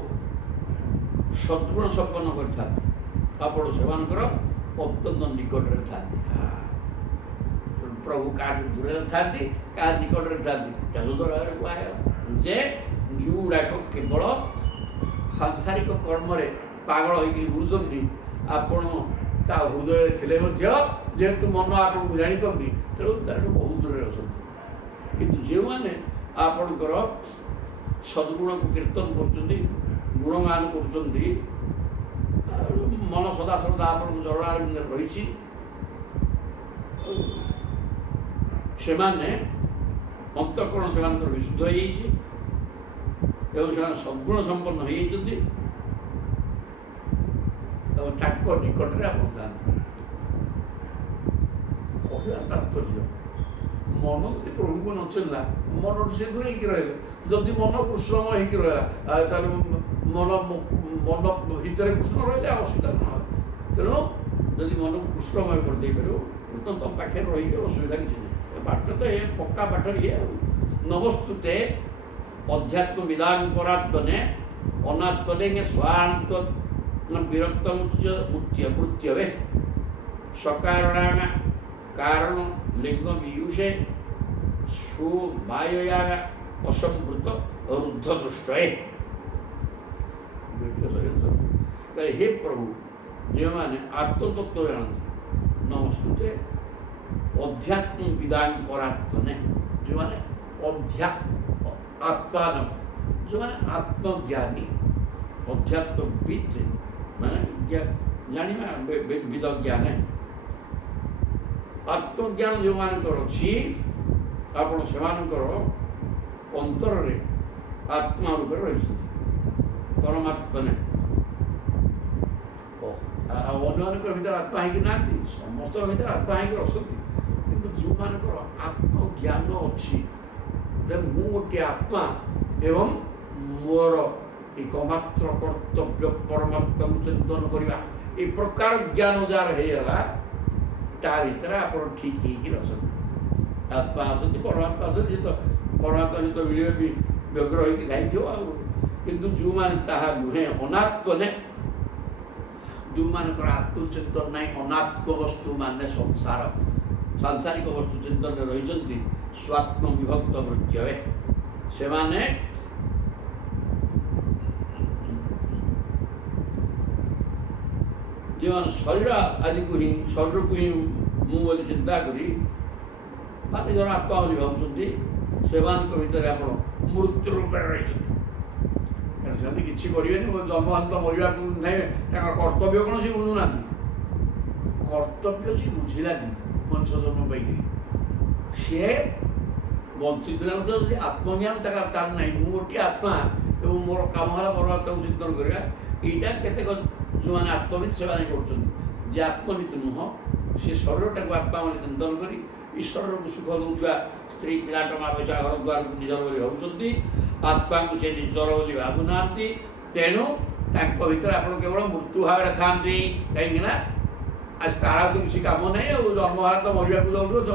ସଦ୍ଗୁଣ ସମ୍ପନ୍ନ କରିଥାନ୍ତି। ଆପଣ ସେମାନଙ୍କର ଅତ୍ୟନ୍ତ ନିକଟରେ ଥାନ୍ତି। ପ୍ରଭୁ କାହାଠୁ ଦୂରରେ ଥାନ୍ତି, କାହା ନିକଟରେ ଥାନ୍ତି, ଯେ ଯେଉଁଗୁଡ଼ାକ କେବଳ ସାଂସାରିକ କର୍ମରେ ପାଗଳ ହେଇକି ବୁଲୁଛନ୍ତି, ଆପଣ ତା ହୃଦୟରେ ଥିଲେ ମଧ୍ୟ ଯେହେତୁ ମନ ଆପଣଙ୍କୁ ଜାଣିପାରୁନି, ତେଣୁ ତାଠୁ ବହୁତ ଦୂରରେ ଅଛନ୍ତି। କିନ୍ତୁ ଯେଉଁମାନେ ଆପଣଙ୍କର ସଦ୍ଗୁଣକୁ କୀର୍ତ୍ତନ କରୁଛନ୍ତି, ଗୁଣଗାନ କରୁଛନ୍ତି, ମନ ସଦାସର୍ବଦା ଆପଣଙ୍କ ଚରଣାରେ ରହିଛି, ସେମାନେ ଅନ୍ତଃକରଣ ସେମାନଙ୍କର ବିଶୁଦ୍ଧ ହେଇଯାଇଛି ଏବଂ ସେମାନେ ସଦ୍ଗୁଣ ସମ୍ପନ୍ନ ହେଇଯାଇଛନ୍ତି ଏବଂ ତାଙ୍କ ନିକଟରେ ଆପଣ ଥାନ୍ତି। କହିବାର ତାତ୍ପର୍ଯ୍ୟ, ମନ ଯଦି ପ୍ରଭୁଙ୍କୁ ନ ଚିହ୍ନିଲା, ମନଠୁ ସେ ଦୂର ହେଇକି ରହିଲେ। ଯଦି ମନ କୃଷ୍ଣମୟ ହେଇକି ରହିଲା, ତାହେଲେ ମନ ଭିତରେ କୃଷ୍ଣ ରହିଲେ ଆଉ ଅସୁବିଧା କ'ଣ ହେବ। ତେଣୁ ଯଦି ମନକୁ କୃଷ୍ଣମୟ କରିଦେଇପାରିବ, କୃଷ୍ଣ ତମ ପାଖରେ ରହିବେ, ଅସୁବିଧା କିଛି ନାହିଁ। ପାଠ ତ ଏ ପକ୍କା ପାଠ ଇଏ ଆଉ। ନମସ୍ତୁତେ ଅଧ୍ୟାତ୍ମ ବିଧାନ ପରାତ୍ମନେ ଅନାତ୍ମନେ ସ୍ୱାନ୍ତ ବିରକ୍ତ ମୃତ୍ୟବେ ସକାରଣାନ କାରଣ ଲିଙ୍ଗ ବିୟୁଷେ ସୁବାୟୟା ଅସମ୍ଭୃତ ରୁଦ୍ଧ ଦୃଷ୍ଟଏ। ହେ ପ୍ରଭୁ, ଯେଉଁମାନେ ଆତ୍ମତତ୍ତ୍ୱ ଜାଣନ୍ତି, ନମସ୍ତୁତେ ଅଧ୍ୟାତ୍ମ ବିଧାନ ପରାତ୍ମନେ, ଯେଉଁମାନେ ଆତ୍ମାନ, ଯେଉଁମାନେ ଆତ୍ମଜ୍ଞାନୀ, ଅଧ୍ୟାତ୍ମବିଦ୍ ମାନେ ଜାଣିବା ବିଦ ଜ୍ଞାନ, ଆତ୍ମଜ୍ଞାନ ଯେଉଁମାନଙ୍କର ଅଛି, ଆପଣ ସେମାନଙ୍କର ଅନ୍ତରରେ ଆତ୍ମା ରୂପରେ ରହିଛନ୍ତି, ପରମାତ୍ମନେ। ଆଉ ଅନ୍ୟମାନଙ୍କର ଭିତରେ ଆତ୍ମା ହେଇକି ନାହାନ୍ତି, ସମସ୍ତଙ୍କ ଭିତରେ ଆତ୍ମା ହେଇକି ଅଛନ୍ତି। କିନ୍ତୁ ଯେଉଁମାନଙ୍କର ଆତ୍ମଜ୍ଞାନ ଅଛି, ମୁଁ ଗୋଟିଏ ଆତ୍ମା ଏବଂ ମୋର ଏକମାତ୍ର କର୍ତ୍ତବ୍ୟ ପରମାତ୍ମାକୁ ଚିନ୍ତନ କରିବା, ଏ ପ୍ରକାର ଜ୍ଞାନ ଯାହାର ହେଇଗଲା, ତା ଭିତରେ ଆପଣ ଠିକ୍ ହେଇକି ଅଛନ୍ତି। ଆତ୍ମା ଅଛନ୍ତି, ପରମାତ୍ମା ଅଛନ୍ତି, ସେ ତ ପରମାତ୍ମା ସହିତ ମିଳିବେ ବି ବ୍ୟଗ୍ର ହେଇକି ଯାଇଥିବ ଆଉ। କିନ୍ତୁ ଯେଉଁମାନେ ତାହା ନୁହେଁ, ଅନାତ୍ମନେ, ଯେଉଁମାନଙ୍କର ଆତ୍ମଚିନ୍ତନ ନାହିଁ, ଅନାତ୍ମ ବସ୍ତୁ ମାନେ ସଂସାର, ସାଂସାରିକ ବସ୍ତୁ ଚିନ୍ତନରେ ରହିଛନ୍ତି, ସ୍ୱାତ୍ମ ବିଭକ୍ତ ମୃତ୍ୟବେ, ସେମାନେ ଯେଉଁମାନେ ଶରୀର ଆଦିକୁ ହିଁ, ଶରୀରକୁ ହିଁ ମୁଁ ବୋଲି ଚିନ୍ତା କରି ବା ନିଜର ଆତ୍ମା ବୋଲି ଭାବୁଛନ୍ତି, ସେମାନଙ୍କ ଭିତରେ ଆପଣ ମୃତ୍ୟୁ ରୂପରେ ରହିଛନ୍ତି। କାରଣ ସେମିତି କିଛି କରିବେନି, ଜନ୍ମହାନ୍ତ ମରିବାକୁ ନାହିଁ, ତାଙ୍କର କର୍ତ୍ତବ୍ୟ କ'ଣ ସେ ବୁଝୁନାହାନ୍ତି। କର୍ତ୍ତବ୍ୟ ସେ ବୁଝିଲାନି ମଣିଷ ଜନ୍ମ ପାଇକି, ସିଏ ବଞ୍ଚିଥିଲେ ମଧ୍ୟ ଯଦି ଆତ୍ମଜ୍ଞାନ ତାର ନାହିଁ, ମୁଁ ଗୋଟିଏ ଆତ୍ମା ଏବଂ ମୋର କାମ ହେଲା ପରମାତ୍ମାକୁ ଚିନ୍ତନ କରିବା, ଏଇଟା କେତେକ ଯେଉଁମାନେ ଆତ୍ମବିତ୍ ସେମାନେ କରୁଛନ୍ତି। ଯେ ଆତ୍ମବିତ୍ ନୁହଁ, ସେ ଶରୀରଟାକୁ ଆତ୍ମା ବୋଲି ଚିନ୍ତନ କରି ଈଶ୍ୱରକୁ ସୁଖ ଦେଉଥିବା ସ୍ତ୍ରୀ ପିଲା ଟଙ୍କା ପଇସା ଘର ଦ୍ୱାରକୁ ନିଜର ବୋଲି ଭାବୁଛନ୍ତି, ଆତ୍ମାକୁ ସେ ନିଜର ବୋଲି ଭାବୁନାହାନ୍ତି। ତେଣୁ ତାଙ୍କ ଭିତରେ ଆପଣ କେବଳ ମୃତ୍ୟୁ ଭାବରେ ଥାଆନ୍ତି। କାହିଁକି ନା ତାର ତ କିଛି କାମ ନାହିଁ, ଆଉ ଜନ୍ମ ହେଲା ତ ମରିବାକୁ ଯାଉଥିବ,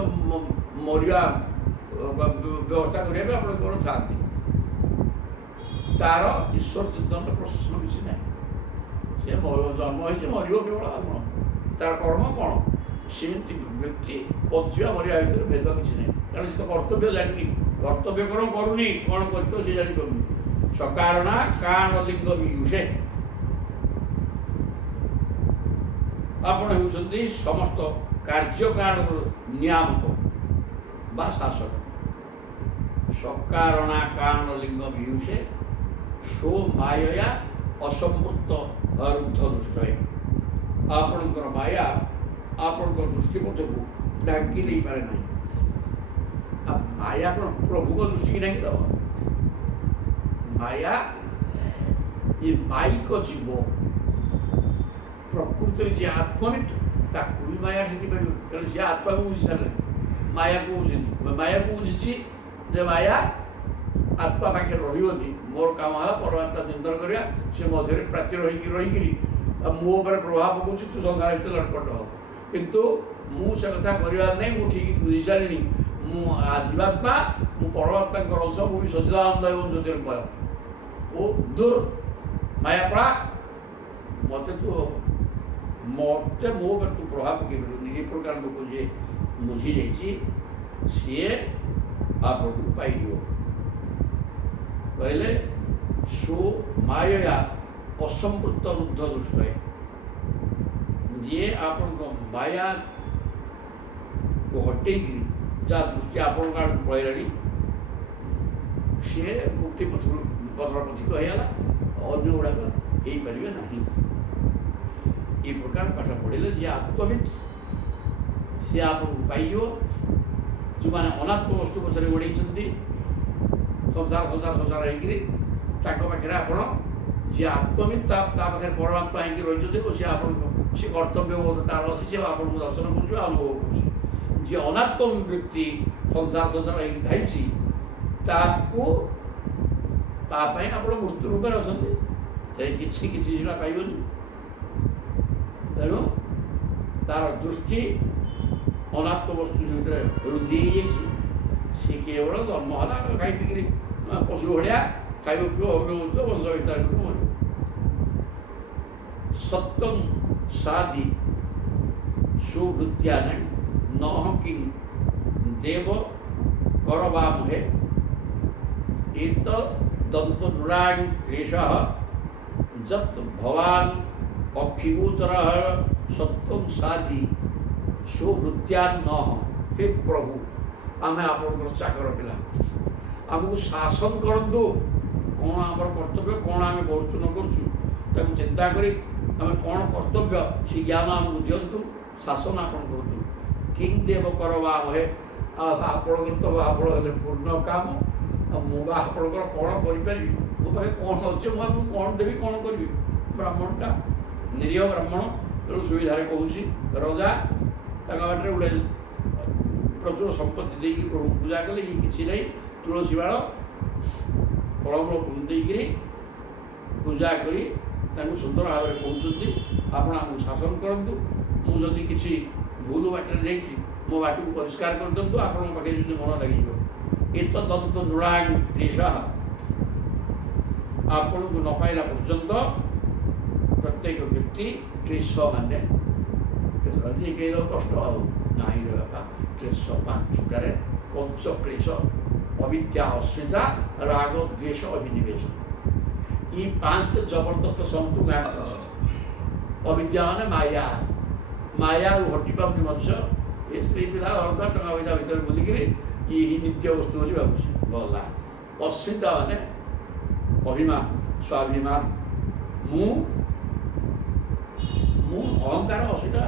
ମରିବା ବ୍ୟବସ୍ଥା କରିବା ପାଇଁ ଆପଣ କେବଳ ଥାଆନ୍ତି। ତାର ଈଶ୍ୱର ଚିନ୍ତନର ପ୍ରଶ୍ନ କିଛି ନାହିଁ। ସେ ଜନ୍ମ ହେଇଛି, ମରିବ କେବଳ। ଆଉ କ'ଣ ତାର କର୍ମ କ'ଣ? ସେମିତି ବ୍ୟକ୍ତି ବଞ୍ଚିବା ମରିବା ଭିତରେ ଭେଦ କିଛି ନାହିଁ, କାରଣ ସେ ତ କର୍ତ୍ତବ୍ୟ ଜାଣିନି, କର୍ତ୍ତବ୍ୟ କ'ଣ କରୁନି, କ'ଣ କରିଥିବ ସେ ଜାଣିପାରୁନି। ସକାରଣା କାରଣ ଲିଙ୍ଗ ବିୟୁଷେ, ଆପଣ ହେଉଛନ୍ତି ସମସ୍ତ କାର୍ଯ୍ୟ କାରଣର ନିୟାମକ ବା ଶାସକ। ସକାରଣା କାରଣ ଲିଙ୍ଗ ବିୟୁଷେ ସୋ ମାୟା ଅସମ୍ପୃକ୍ତ ରୁଦ୍ଧ ଦୃଷ୍ଟ। ଆପଣଙ୍କର ମାୟା ଆପଣଙ୍କ ଦୃଷ୍ଟିପଥକୁ ଢାଙ୍କି ଦେଇପାରେ ନାହିଁ। ମାୟା କ'ଣ ପ୍ରଭୁଙ୍କ ଦୃଷ୍ଟିକି ଢାଙ୍କି ଦେବ? ମାୟା ଏ ମାଇକ ଜୀବ, ପ୍ରକୃତରେ ଯିଏ ଆତ୍ମନିଷ୍ଠ ତାକୁ ବି ମାୟା ଢାଙ୍କି ପାରିବ, କାରଣ ସିଏ ଆତ୍ମାକୁ ବୁଝି ସାରିଲାଣି, ମାୟାକୁ ବୁଝିନି। ମାୟାକୁ ବୁଝିଛି ଯେ ମାୟା ଆତ୍ମା ପାଖରେ ରହିବନି, ମୋର କାମ ହେଲା ପରମାତ୍ମା ଚିନ୍ତନ କରିବା, ସେ ମଧ୍ୟରେ ପ୍ରାଚୀର ରହିକିରି ମୋ ଉପରେ ପ୍ରଭାବ ପକାଉଛି, ତୁ ସଂସାର ଭିତରେ ଲଟପଟ ହବ। କିନ୍ତୁ ମୁଁ ସେ କଥା କରିବାର ନାହିଁ, ମୁଁ ଠିକ୍ ବୁଝି ସାରିଲିଣି, ମୁଁ ଜୀବାତ୍ମା, ମୁଁ ପରମାତ୍ମାଙ୍କର ଅଂଶ, ମୁଁ ବି ସଚ୍ଚିଦାନନ୍ଦ ଏବଂ ଜ୍ୟୋତିର୍ମୟ। ଓ ଦୂର ମାୟାପଳା, ମୋତେ ମୋ ଉପରେ ତୁ ପ୍ରଭାବ ପକାଇ ପାରିବୁନି। ଏ ପ୍ରକାର ଲୋକ ଯିଏ ବୁଝି ଯାଇଛି ସିଏ ଆପଣଙ୍କୁ ପାଇଯିବ। କହିଲେ ସୋ ମାୟା ଅସମ୍ପୃକ୍ତ ରୁଦ୍ଧ ଦୃଷ୍ଟ, ଯିଏ ଆପଣଙ୍କ ମାୟାକୁ ହଟେଇକିରି ଯାହା ଦୃଷ୍ଟି ଆପଣଙ୍କ ଆଡ଼କୁ ପଳେଇଲାଣି ସିଏ ମୁକ୍ତି ପଥର ପଥିକ ହେଇଗଲା, ଅନ୍ୟ ଗୁଡ଼ାକ ହେଇପାରିବେ ନାହିଁ। ଏ ପ୍ରକାର ପାଠ ପଢ଼ିଲେ ଯିଏ ଆତ୍ମବିତ୍ ସିଏ ଆପଣଙ୍କୁ ପାଇଯିବ। ଯେଉଁମାନେ ଅନାତ୍ମ ବସ୍ତୁ ପଛରେ ଗୋଡ଼େଇଛନ୍ତି ସଂସାର ହେଇକିରି, ତାଙ୍କ ପାଖରେ ଆପଣ, ଯିଏ ଆତ୍ମବିତ୍ ତା ପାଖରେ ପରମାତ୍ମା ହେଇକି ରହିଛନ୍ତି, ସିଏ ଆପଣଙ୍କ ସେ କର୍ତ୍ତବ୍ୟବୋଧ ତାର ଅଛି, ସେ ଆପଣଙ୍କୁ ଦର୍ଶନ କରୁଛି, ଅନୁଭବ କରୁଛି। ଯିଏ ଅନାତ୍ମ ବ୍ୟକ୍ତି ସଂସାର ହେଇକି ଧାଇଛି, ତାକୁ ତା ପାଇଁ ଆପଣ ମୃତ୍ୟୁ ରୂପରେ ଅଛନ୍ତି, ସେ କିଛି ସେଟା ପାଇବନି। ତେଣୁ ତାର ଦୃଷ୍ଟି ଅନାତ୍ମ ବସ୍ତୁ ଭିତରେ ବୃଦ୍ଧି ହେଇଯାଇଛି, ସେ କେବଳ ଜନ୍ମ ହେଲା ଖାଇ ପିଇକିରି ପଶୁ ଭଳିଆ ଖାଇବ ପିଇବ ହଉଥିବ, ବଂଶ ବିସ୍ତାର କରିବ। ସତ୍ୟଂ ସାଧି ସୁଭୃତ୍ୟାନେ ନଃ କିଂ ଦେବ କରବାମହେ ଏତ ଦନ୍ତ ନୃଣାଂ କ୍ଲେଶଃ ଯତ୍ ଭବାନ୍ ଅକ୍ଷିଗୋଚରଃ ସତ୍ୟଂ ସାଧି ସୁଭୃତ୍ୟାନଃ। ହେ ପ୍ରଭୁ, ଆମେ ଆପଣଙ୍କର ଚାକର ପିଲା, ଆମକୁ ଶାସନ କରନ୍ତୁ। କ'ଣ ଆମର କର୍ତ୍ତବ୍ୟ, କ'ଣ ଆମେ କରୁଛୁ ନ କରୁଛୁ, ତାକୁ ଚିନ୍ତା କରି ଆମେ କ'ଣ କର୍ତ୍ତବ୍ୟ ସେ ଜ୍ଞାନ ଆମକୁ ଦିଅନ୍ତୁ, ଶାସନ ଆପଣ କରନ୍ତୁ। କିଂ ଦେବ କରବାମହେ, ଆପଣଙ୍କର ତ ଆପଣ ହେଲେ ପୂର୍ଣ୍ଣ କାମ, ଆଉ ମୁଁ ବା ଆପଣଙ୍କର କ'ଣ କରିପାରିବି? ମୋ ପାଖରେ କ'ଣ ଅଛି, ମୁଁ ଆପଣଙ୍କୁ କ'ଣ ଦେବି, କ'ଣ କରିବି? ବ୍ରାହ୍ମଣଟା ନିରୀହ ବ୍ରାହ୍ମଣ, ତେଣୁ ସୁବିଧାରେ କହୁଛି, ରଜା ତାଙ୍କ ବାଟରେ ଗୋଟେ ପ୍ରଚୁର ସମ୍ପତ୍ତି ଦେଇକି ପ୍ରଭୁଙ୍କୁ ପୂଜା କଲେ, ଇଏ କିଛି ନାହିଁ, ତୁଳସୀ ବାଳ ଫଳମୂଳ ଦେଇକିରି ପୂଜା କରି ତାଙ୍କୁ ସୁନ୍ଦର ଭାବରେ କହୁଛନ୍ତି, ଆପଣ ଆମକୁ ଶାସନ କରନ୍ତୁ। ମୁଁ ଯଦି କିଛି ଭୁଲ ବାଟରେ ଯାଇଛି, ମୋ ବାଟକୁ ପରିଷ୍କାର କରିଦିଅନ୍ତୁ, ଆପଣଙ୍କ ପାଖରେ ଯଦି ମନ ଲାଗିଯିବ। ଏତ ଦନ୍ତ ନୃଣାଂ କ୍ଲେଶଃ, ଆପଣଙ୍କୁ ନ ପାଇଲା ପର୍ଯ୍ୟନ୍ତ ପ୍ରତ୍ୟେକ ବ୍ୟକ୍ତି କ୍ଲେଶ, ମାନେ କେହି କଷ୍ଟ ଆଉ ନାହିଁ ରେ ବାପା। କ୍ଲେଶ ପାଞ୍ଚଟାରେ ପଞ୍ଚ କ୍ଲେଶ, ଅବିଦ୍ୟା, ଅସ୍ମିତା, ରାଗ, ଦ୍ୱେଷ, ଅଭିନିବେଶ। ଏ ପାଞ୍ଚ ଜବରଦସ୍ତ ସମକୁ ଗାଁ ଅବିଦ୍ୟା ମାନେ ମାୟା, ମାୟାରୁ ହଟି ପାରୁନି ମଣିଷ। ଏ ସ୍ତ୍ରୀ ପିଲା ଘରଦ୍ୱାର ଟଙ୍କା ପଇସା ଭିତରେ ବୁଲିକିରି ଇ ନିତ୍ୟ ବସ୍ତୁ ବୋଲି ଭାବୁଛି, ଗଲା। ଅସ୍ମିତା ମାନେ ଅଭିମାନ, ସ୍ୱାଭିମାନ, ମୁଁ ଅହଙ୍କାର, ଅସ୍ମିତା,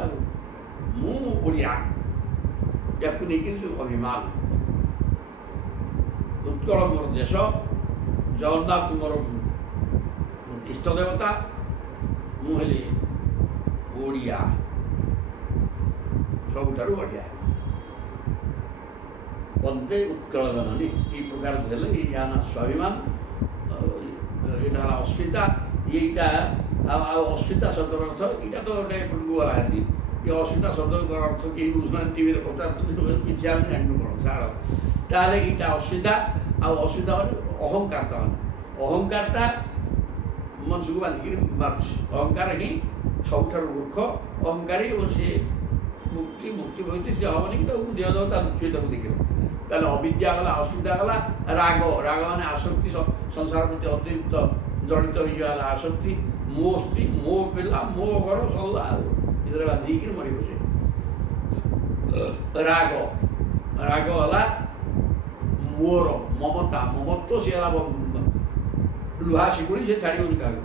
ମୁଁ ଓଡ଼ିଆ, ୟାକୁ ନେଇକିରି ଯେଉଁ ଅଭିମାନ। ଉତ୍କଳ ମୋର ଦେଶ, ଜଗନ୍ନାଥ ମୋର ଇଷ୍ଟ ଦେବତା, ମୁଁ ହେଲି ଓଡ଼ିଆ, ସବୁଠାରୁ ବଢ଼ିଆ। ବନ୍ଦେ ଉତ୍କଳ ଜନନୀ, এই প্রকার দেলে এই জানা স্বাভিমান, এটা হল অস্মিতা। এইটা অস্মিতা শব্দর অর্থ, এটা তো গোটে এপটକୁ ଗଲାହାରି। ଏ ଅସ୍ମିତା ଶବ୍ଦର ଅର୍ଥ କେହି ବୁଝୁନାହାନ୍ତି, ଟିଭିରେ ପଚାରୁଛନ୍ତି, କିଛି ଆମେ ଜାଣିନୁ କ'ଣ ଛାଡ଼। ତାହେଲେ ଏଇଟା ଅସ୍ମିତା। ଆଉ ଅସ୍ମିତା ମାନେ ଅହଙ୍କାରତା, ମାନେ ଅହଙ୍କାରଟା ମନସୁକୁ ବାନ୍ଧିକିରି ମାରୁଛି। ଅହଙ୍କାର ହିଁ ସବୁଠାରୁ ମୂର୍ଖ, ଅହଙ୍କାରୀ, ଏବଂ ସେ ମୁକ୍ତି ଭକ୍ତି ସେ ହେବନି କି ତାକୁ ଦିଅ ଦେବ ତା ରୁଚି ତାକୁ ଦେଖିବ। ତାହେଲେ ଅବିଦ୍ୟା ଗଲା, ଅସ୍ମିତା ଗଲା, ରାଗ ମାନେ ଆସକ୍ତି, ସଂସାର ପ୍ରତି ଅତିରିକ୍ତ ଜଡ଼ିତ ହେଇଯିବା ହେଲା ଆସକ୍ତି। ମୋ ସ୍ତ୍ରୀ, ମୋ ପିଲା, ମୋ ଘର ସରିଲା ଆଉ ଏଥିରେ ବାନ୍ଧିକିରି ମରିବ ସେ। ରାଗ ହେଲା ମୋର ମମତା, ମମତ୍ୱ ସେ ହେଲା ଲୁହା ଶିକୁଳି, ସେ ଛାଡ଼ିବନି କାହାକୁ।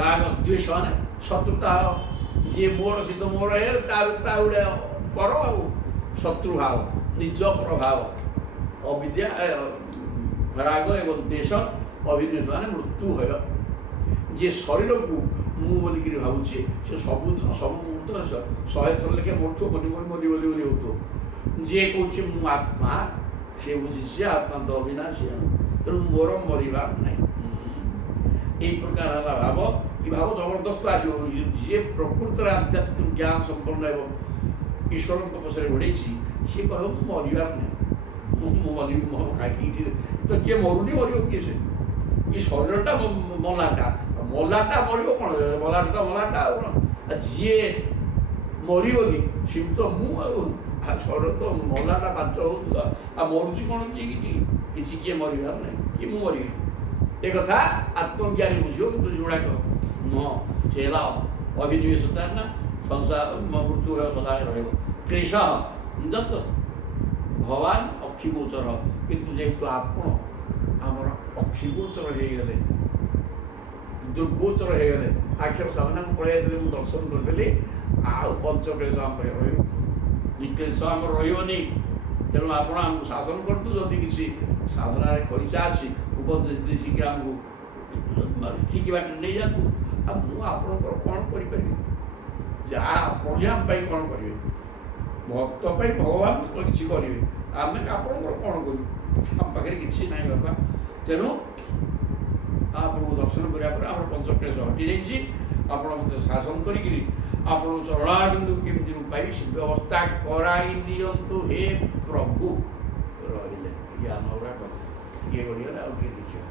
ରାଗ ଦ୍ୱେଷ ମାନେ ଶତ୍ରୁତା ଭାବ, ଯିଏ ମୋର ସେ ତ ମୋର ହେଇଗଲେ ତା ଗୋଟେ ପର ଆଉ ଶତ୍ରୁ ଭାବ, ନିଜ ପ୍ରଭାବ। ଅବିଦ୍ୟା ରାଗ ଏବଂ ଦ୍ୱେଷ ଅଭିନିବେଶ ମାନେ ମୃତ୍ୟୁ ଭୟ। ଯିଏ ଶରୀରକୁ ମୁଁ ବୋଲିକିରି ଭାବୁଛି ସେ ସବୁଦିନ ସବୁ ମୁହୂର୍ତ୍ତରେ 100 ଥର ଲେଖେ ମରୁଥିବ, ମରି ହେଉଥିବ। ଯିଏ କହୁଛି ମୁଁ ଆତ୍ମା, ସେ ବୁଝିଛି ଆତ୍ମା ତ ଅବିନାଶୀ, ତେଣୁ ମୋର ମରିବାର ନାହିଁ। এই প্রকার ହେଲା ଭାବ। ଏ ଭାବ ଜବରଦସ୍ତ ଆସିବ। ଯିଏ ପ୍ରକୃତରେ ଆଧ୍ୟାତ୍ମିକ ଜ୍ଞାନ ସମ୍ପନ୍ନ ଏବଂ ଈଶ୍ୱରଙ୍କ ପଛରେ ଗୋଡ଼େଇଛି ସିଏ କହିବ ମୁଁ ମରିବାର ନାହିଁ, ମୁଁ ମରିବି କାହିଁକି? ତ କିଏ ମରୁନି, ମରିବ କିଏ? ସେ ଏ ଶରୀରଟା ମଲାଟା ମରିବ କ'ଣ? ମଲାଟା ଆଉ କ'ଣ? ଯିଏ ମରିବନି ସେ ତ ମୁଁ ଆଉ ଶରୀର ତ ମଲାଟା 5 ହେଉଥିଲା, ଆଉ ମରୁଛି କ'ଣ କିଛି? କିଏ ମରିବାର ନାହିଁ, କିଏ ମୁଁ ମରିବି? ଏ କଥା ଆତ୍ମଜ୍ଞାନୀ ବୁଝିବ, କିନ୍ତୁ ଯୋଉଗୁଡ଼ାକ ନୁହଁ ସେ ହେଲା ଅଭିନିବେଶତା ନା ସଂସାର ମୃତ୍ୟୁ ସଦାବେଳେ ରହିବ। କ୍ଲେଶ ଯତ ଭଗବାନ ଅକ୍ଷିଗୋଚର, କିନ୍ତୁ ଯେହେତୁ ଆପଣ ଆମର ଅକ୍ଷିଗୋଚର ହେଇଗଲେ, ଦୁର୍ଗୋଚର ହେଇଗଲେ, ଆଖିର ସାମ୍ନାକୁ ପଳେଇ ଆସିଲେ, ମୁଁ ଦର୍ଶନ କରିଦେଲି, ଆଉ ପଞ୍ଚକ୍ଲେଶ ଆମ ରହିବ, ନିକ୍ଲେଶ ଆମର ରହିବନି। ତେଣୁ ଆପଣ ଆମକୁ ଶାସନ କରନ୍ତୁ। ଯଦି କିଛି ସାଧନାରେ ଖଇଚା ଅଛି ଉପଦେଶ ଦେଇକି ଆମକୁ ଠିକ୍ ବାଟରେ ନେଇଯାଆନ୍ତୁ। ଆଉ ମୁଁ ଆପଣଙ୍କର କ'ଣ କରିପାରିବି? ଯାହା ଆପଣ ହିଁ ଆମ ପାଇଁ କ'ଣ କରିବେ? ଭକ୍ତ ପାଇଁ ଭଗବାନ କିଛି କରିବେ, ଆମେ ଆପଣଙ୍କର କ'ଣ କରିବୁ? ଆମ ପାଖରେ କିଛି ନାହିଁ ବାପା। ତେଣୁ ଆପଣଙ୍କୁ ଦର୍ଶନ କରିବା ପରେ ଆମର ପଞ୍ଚକ୍ଲେଶ ହଟିଯାଇଛି। ଆପଣ ମୋତେ ଶାସନ କରିକିରି ଆପଣଙ୍କ ଚରଣାବିନ୍ଦୁ କେମିତି ମୁଁ ପାଇବି ସେ ବ୍ୟବସ୍ଥା କରାଇ ଦିଅନ୍ତୁ ହେ ପ୍ରଭୁ। ରହିଲେ ଜ୍ଞାନ ଗୁଡ଼ାକ କିଏ ଗଡ଼ିଗଲେ ଆଉ କିଏ ଦେଖିବା।